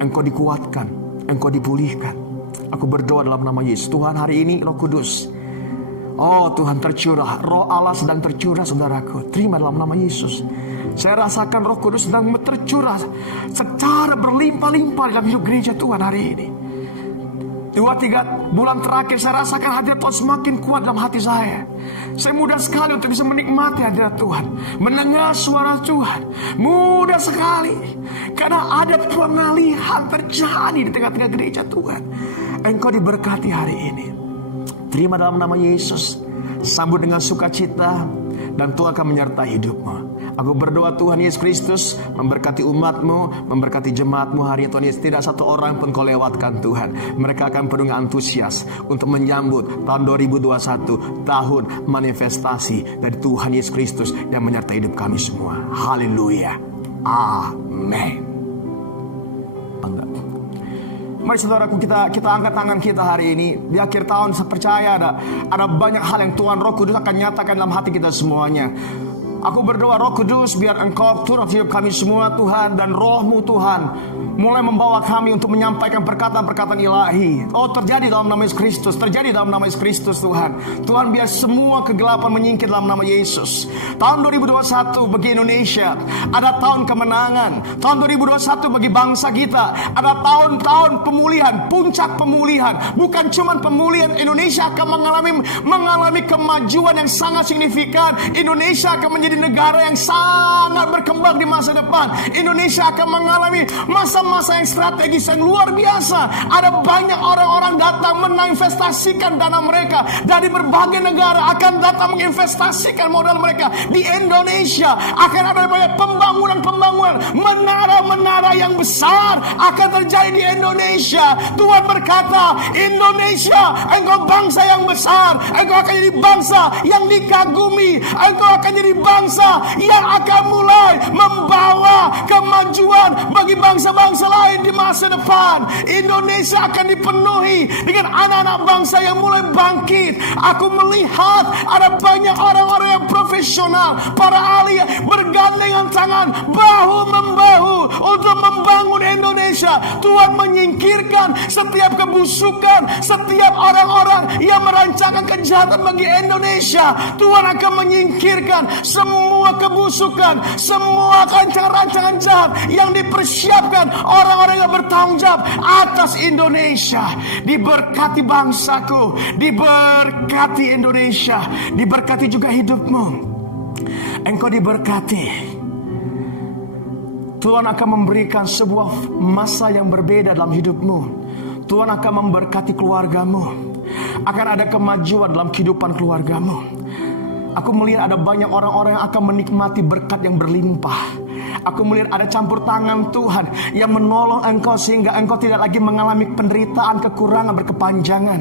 engkau dikuatkan, engkau dipulihkan. Aku berdoa dalam nama Yesus. Tuhan, hari ini Roh Kudus, oh Tuhan, tercurah. Roh Allah sedang tercurah, saudaraku. Terima dalam nama Yesus. Saya rasakan Roh Kudus sedang tercurah secara berlimpah-limpah dalam hidup gereja Tuhan hari ini. 2-3 bulan terakhir saya rasakan hadirat Tuhan semakin kuat dalam hati saya. Saya mudah sekali untuk bisa menikmati hadirat Tuhan, mendengar suara Tuhan. Mudah sekali, karena ada pengalihan terjadi di tengah-tengah gereja Tuhan. Engkau diberkati hari ini. Terima dalam nama Yesus. Sambut dengan sukacita, dan Tuhan akan menyertai hidupmu. Aku berdoa Tuhan Yesus Kristus memberkati umatmu, memberkati jemaatmu hari ini Tuhan Yesus. Tidak satu orang pun kau lewatkan Tuhan. Mereka akan penuh antusias untuk menyambut tahun 2021, tahun manifestasi dari Tuhan Yesus Kristus yang menyertai hidup kami semua. Haleluya. Amin. Mari saudaraku, kita angkat tangan kita hari ini. Di akhir tahun saya percaya ada banyak hal yang Tuhan Roh Kudus akan nyatakan dalam hati kita semuanya. Aku berdoa Roh Kudus, biar Engkau turun hidup kami semua Tuhan, dan Roh-Mu Tuhan mulai membawa kami untuk menyampaikan perkataan-perkataan ilahi. Oh, terjadi dalam nama Yesus Kristus, terjadi dalam nama Yesus Kristus Tuhan. Tuhan, biar semua kegelapan menyingkir dalam nama Yesus. Tahun 2021 bagi Indonesia ada tahun kemenangan. Tahun 2021 bagi bangsa kita ada tahun-tahun pemulihan, puncak pemulihan. Bukan cuma pemulihan, Indonesia akan mengalami kemajuan yang sangat signifikan. Indonesia akan menjadi negara yang sangat berkembang di masa depan. Indonesia akan mengalami masa-masa yang strategis yang luar biasa. Ada banyak orang-orang datang menginvestasikan dana mereka dari berbagai negara, akan datang menginvestasikan modal mereka di Indonesia. Akan ada banyak pembangunan, menara-menara yang besar akan terjadi di Indonesia. Tuhan berkata, Indonesia, engkau bangsa yang besar, engkau akan jadi bangsa yang dikagumi, engkau akan jadi bangsa yang akan mulai membawa kemajuan bagi bangsa-bangsa lain di masa depan. Indonesia akan dipenuhi dengan anak-anak bangsa yang mulai bangkit. Aku melihat ada banyak orang-orang yang profesional, para ahli bergandengan tangan, bahu-membahu untuk membangun Indonesia. Tuhan menyingkirkan setiap kebusukan, setiap orang-orang yang merancangkan kejahatan bagi Indonesia. Tuhan akan menyingkirkan semua kebusukan, semua rancangan-rancangan jahat yang dipersiapkan orang-orang yang bertanggung jawab atas Indonesia. Diberkati bangsaku, diberkati Indonesia, diberkati juga hidupmu. Engkau diberkati. Tuhan akan memberikan sebuah masa yang berbeda dalam hidupmu. Tuhan akan memberkati keluargamu. Akan ada kemajuan dalam kehidupan keluargamu. Aku melihat ada banyak orang-orang yang akan menikmati berkat yang berlimpah. Aku melihat ada campur tangan Tuhan yang menolong engkau sehingga engkau tidak lagi mengalami penderitaan, kekurangan, berkepanjangan.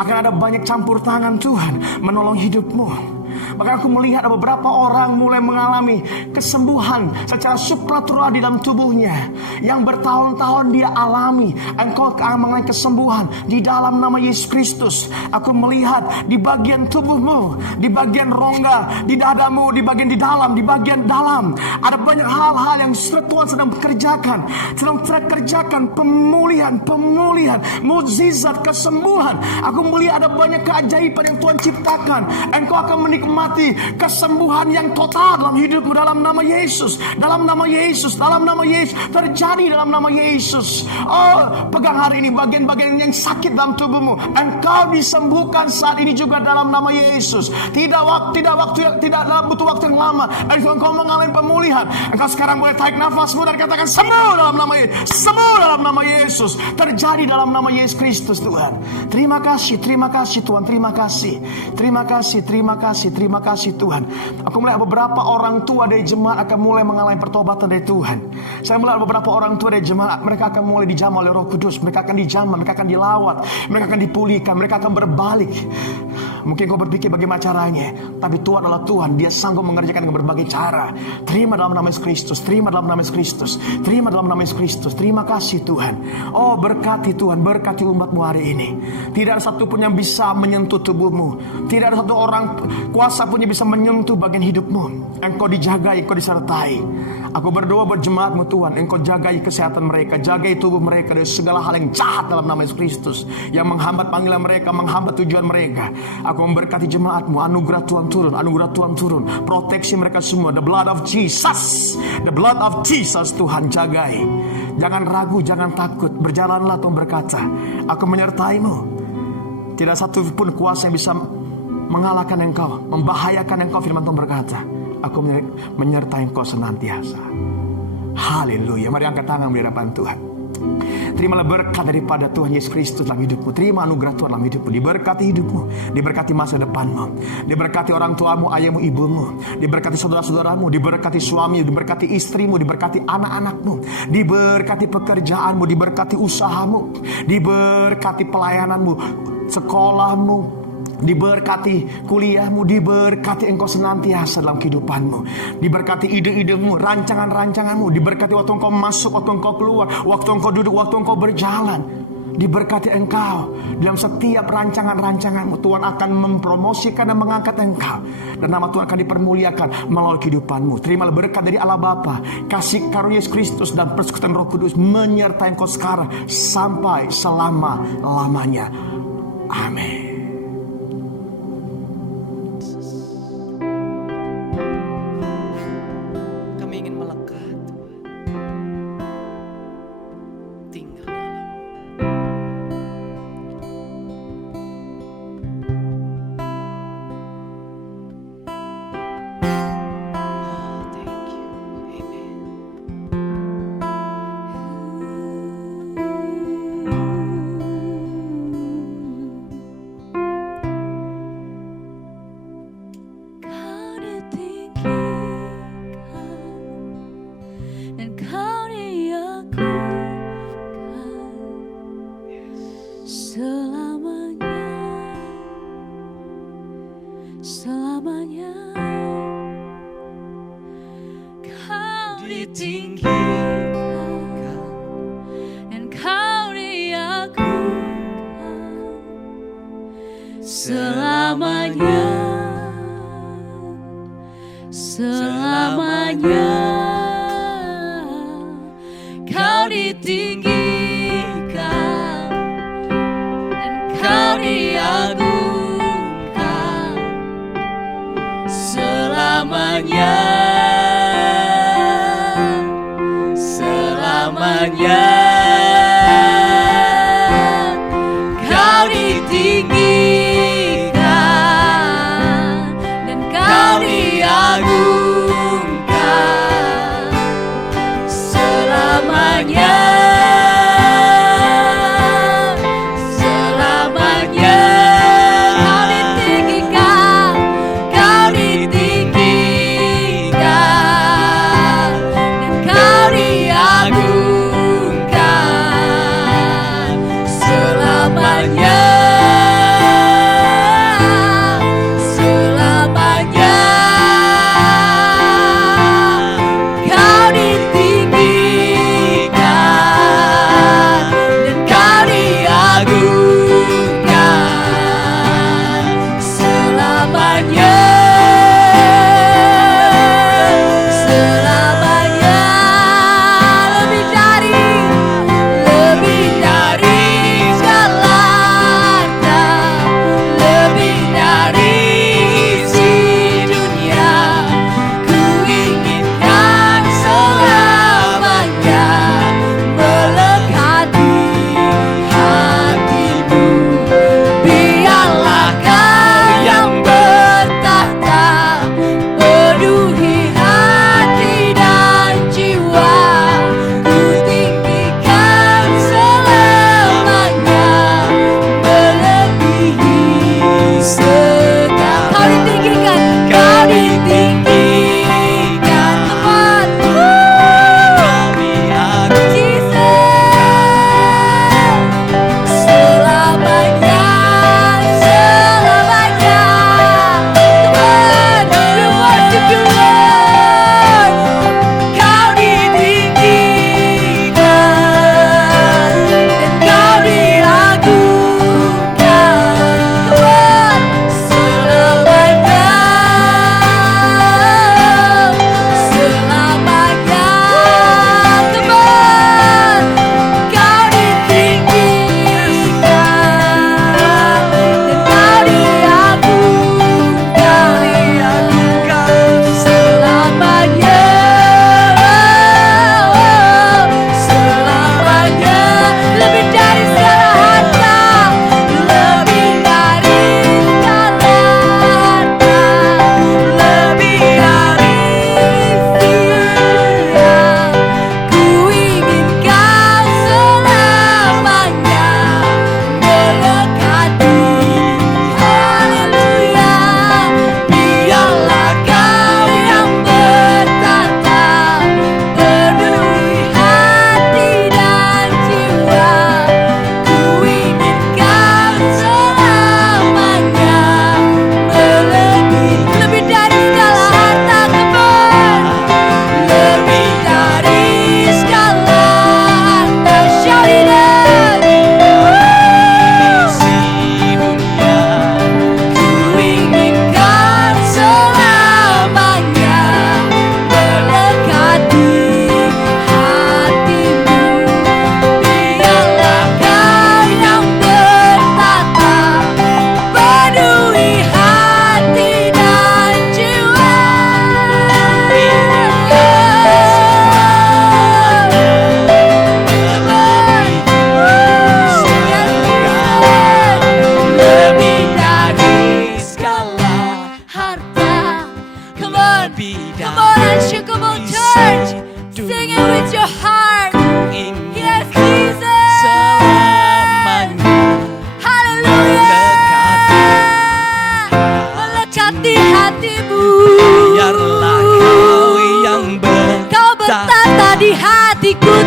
Akan ada banyak campur tangan Tuhan menolong hidupmu. Bahkan aku melihat ada beberapa orang mulai mengalami kesembuhan secara supranatural di dalam tubuhnya yang bertahun-tahun dia alami. Engkau akan mengalami kesembuhan di dalam nama Yesus Kristus. Aku melihat di bagian tubuhmu, di bagian rongga, di dadamu, di bagian dalam. Ada banyak hal-hal yang Tuhan sedang kerjakan pemulihan, mukjizat, kesembuhan. Aku melihat ada banyak keajaiban yang Tuhan ciptakan. Engkau akan menikmati kesembuhan yang total dalam hidupmu dalam nama Yesus. Dalam nama Yesus terjadi dalam nama Yesus. Oh, pegang hari ini bagian-bagian yang sakit dalam tubuhmu. Engkau disembuhkan saat ini juga dalam nama Yesus. Tidak butuh waktu yang lama. Engkau mengalami pemulihan. Engkau sekarang boleh tarik nafasmu dan katakan sembuh dalam nama Yesus. Sembuh dalam nama Yesus. Terjadi dalam nama Yesus Kristus Tuhan. Terima kasih Tuhan. Terima kasih Tuhan. Aku melihat beberapa orang tua dari jemaat akan mulai mengalami pertobatan dari Tuhan. Saya melihat beberapa orang tua dari jemaat, mereka akan mulai dijamah oleh Roh Kudus. Mereka akan dijamah, mereka akan dilawat, mereka akan dipulihkan, mereka akan berbalik. Mungkin kau berpikir bagaimana caranya, tapi Tuhan adalah Tuhan. Dia sanggup mengerjakan dengan berbagai cara. Terima dalam nama Yesus Kristus. Terima dalam nama Yesus Kristus. Terima dalam nama Yesus Kristus. Terima kasih Tuhan. Oh, berkati Tuhan, berkati umatmu hari ini. Tidak ada satupun yang bisa menyentuh tubuhmu. Tidak ada satu orang kuasa pun yang bisa menyentuh bagian hidupmu. Engkau dijagai, engkau disertai. Aku berdoa buat jemaatmu Tuhan. Engkau jagai kesehatan mereka, jagai tubuh mereka dari segala hal yang jahat dalam nama Yesus Kristus, yang menghambat panggilan mereka, menghambat tujuan mereka. Aku memberkati jemaatmu. Anugerah Tuhan turun. Proteksi mereka semua. The blood of Jesus Tuhan jagai. Jangan ragu, jangan takut. Berjalanlah Tuhan berkata, aku menyertaimu. Tidak satu pun kuasa yang bisa mengalahkan engkau, membahayakan engkau. Firman Tuhan berkata, aku menyertai engkau senantiasa. Haleluya. Mari angkat tangan di hadapan Tuhan. Terimalah berkat daripada Tuhan Yesus Kristus dalam hidupmu. Terima anugerah Tuhan dalam hidupmu. Diberkati hidupmu, diberkati masa depanmu, diberkati orang tuamu, ayahmu, ibumu, diberkati saudara-saudaramu, diberkati suami, diberkati istrimu, diberkati anak-anakmu, diberkati pekerjaanmu, diberkati usahamu, diberkati pelayananmu, sekolahmu, diberkati kuliahmu, diberkati engkau senantiasa dalam kehidupanmu, diberkati ide-idemu, rancangan-rancanganmu, diberkati waktu engkau masuk, waktu engkau keluar, waktu engkau duduk, waktu engkau berjalan. Diberkati engkau dalam setiap rancangan-rancanganmu. Tuhan akan mempromosikan dan mengangkat engkau, dan nama Tuhan akan dipermuliakan melalui kehidupanmu. Terimalah berkat dari Allah Bapa, kasih karunia Yesus Kristus dan persekutuan Roh Kudus menyertai engkau sekarang sampai selama-lamanya. Amin.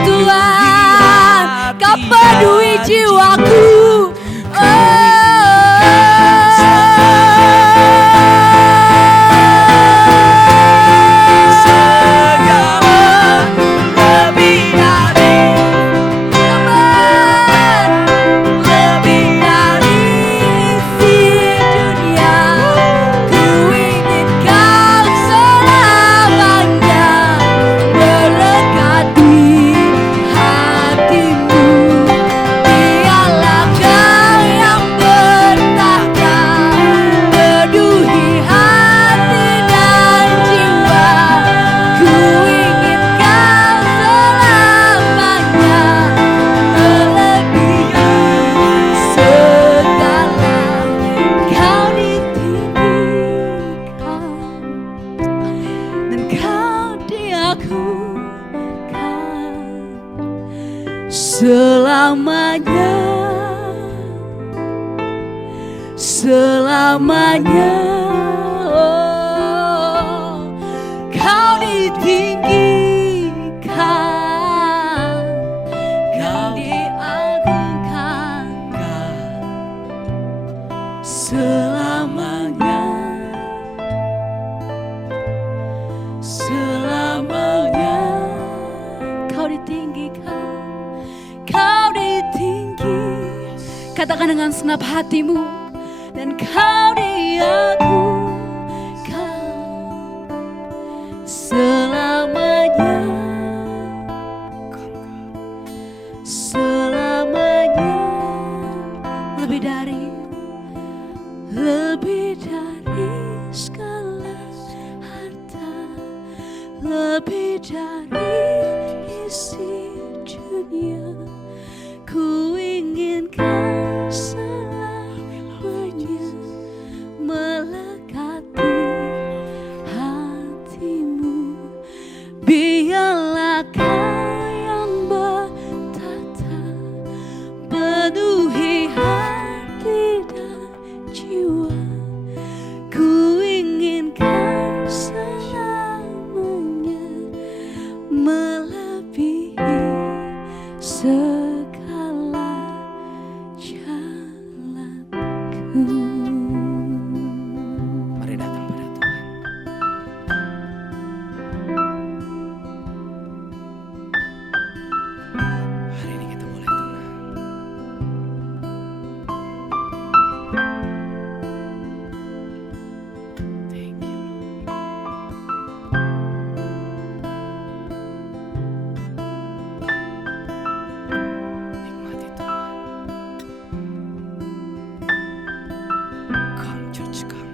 Tuhan, Kau penuhi jiwaku. Selamanya, selamanya, oh, Kau ditinggikan, Kau diagungkan, selamanya, selamanya, Kau ditinggikan, Kau ditinggi. Katakan dengan senap hatimu, dan Kau diagungkan selamanya, selamanya. Lebih dari segala harta, lebih dari isi dunia. Ku ingin Kau selamanya melekati hatimu. Biarlah Kau yang bertata penuhi hati dan jiwa. Ku ingin Kau selamanya melebihi segala jalanku. Mari datang pada Tuhan. Hari ini kita boleh tenang. Thank you, nikmati Tuhan. Come church, come.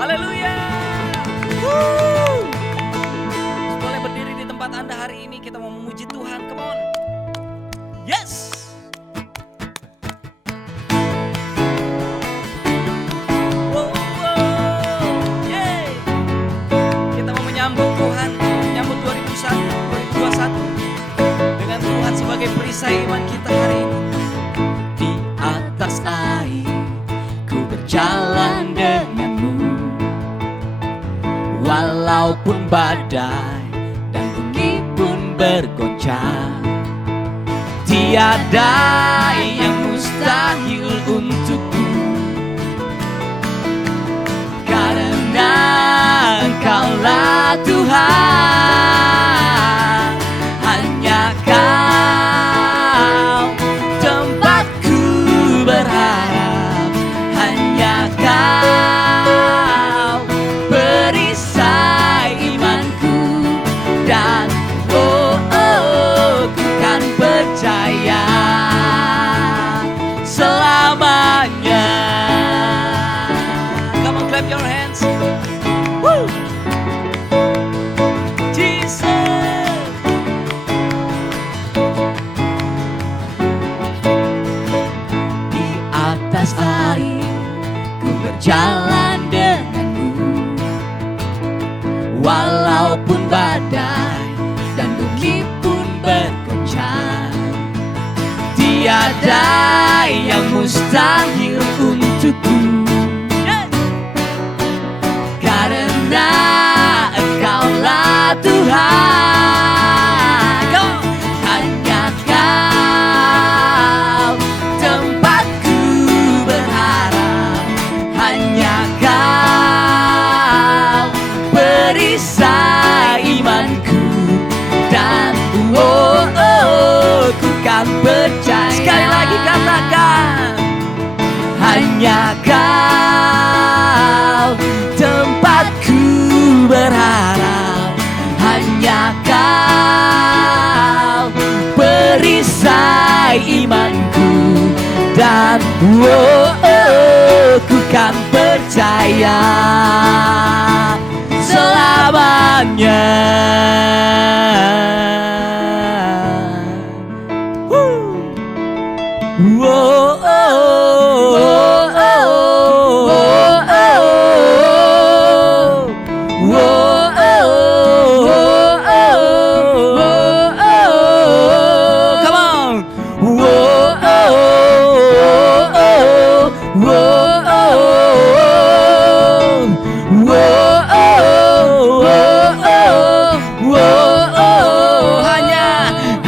Haleluya. Boleh berdiri di tempat Anda hari ini, kita mau memuji Tuhan. Come on. Yes. Wow, yeah. Kita mau menyambut Tuhan, menyambut 2021 dengan Tuhan sebagai perisai iman kita hari ini. Di atas air ku berjalan denganmu, Walaupun badai dan bumi pun bergoncang, tiada yang mustahil untukku, karena Engkaulah Tuhan. Hanya Kau tempatku berharap, hanya Kau perisai imanku, dan ku kan percaya selamanya. Come on, clap your hands. Woo! Jesus. Di atas air ku berjalan denganmu, walaupun badai dan bumi pun bergoncang, tiada yang mustahil untukku, karena Engkaulah Tuhan. Hanya Kau tempatku berharap, hanya Kau perisai imanku, dan ku kan percaya. Sekali lagi katakan, hanya Kau tempatku berharap, hanya Kau perisai imanku, dan ku kan percaya selamanya.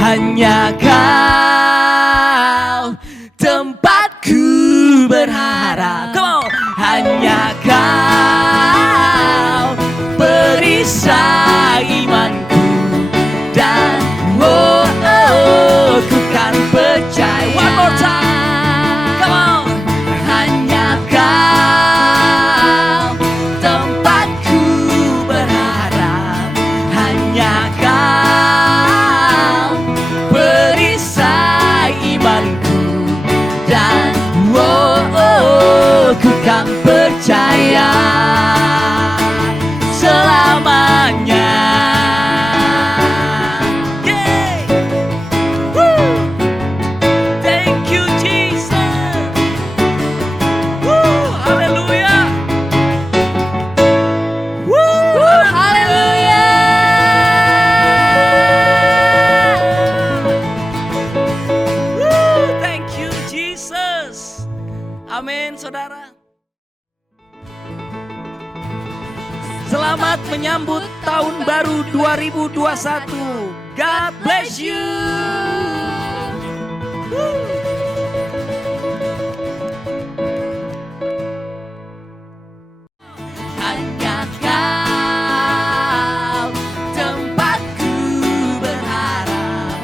Hanya Kau tempatku berharap. Come on. Hanya Kau perisai imanku, dan ku kan percaya. One more time. Come on. Hanya Kau tempatku berharap, hanya Kau perisai imanku, dan ku kan percaya selamanya. Yeah. Woo. Thank you Jesus. Woo. Haleluya. Woo. Haleluya. Woo. Thank you Jesus. Amin, saudara. Selamat menyambut tahun baru 2021. God bless you. Hanya Kau tempatku berharap,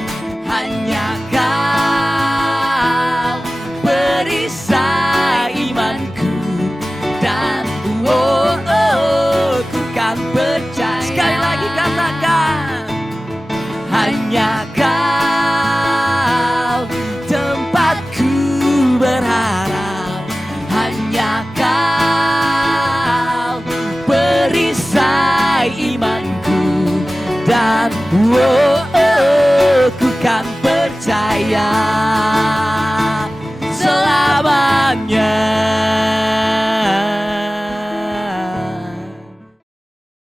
hanya Kau perisai imanku, dan ku kan percaya. Sekali lagi katakan, hanya Kau tempatku berharap, hanya Kau perisai imanku, dan ku kan percaya selamanya.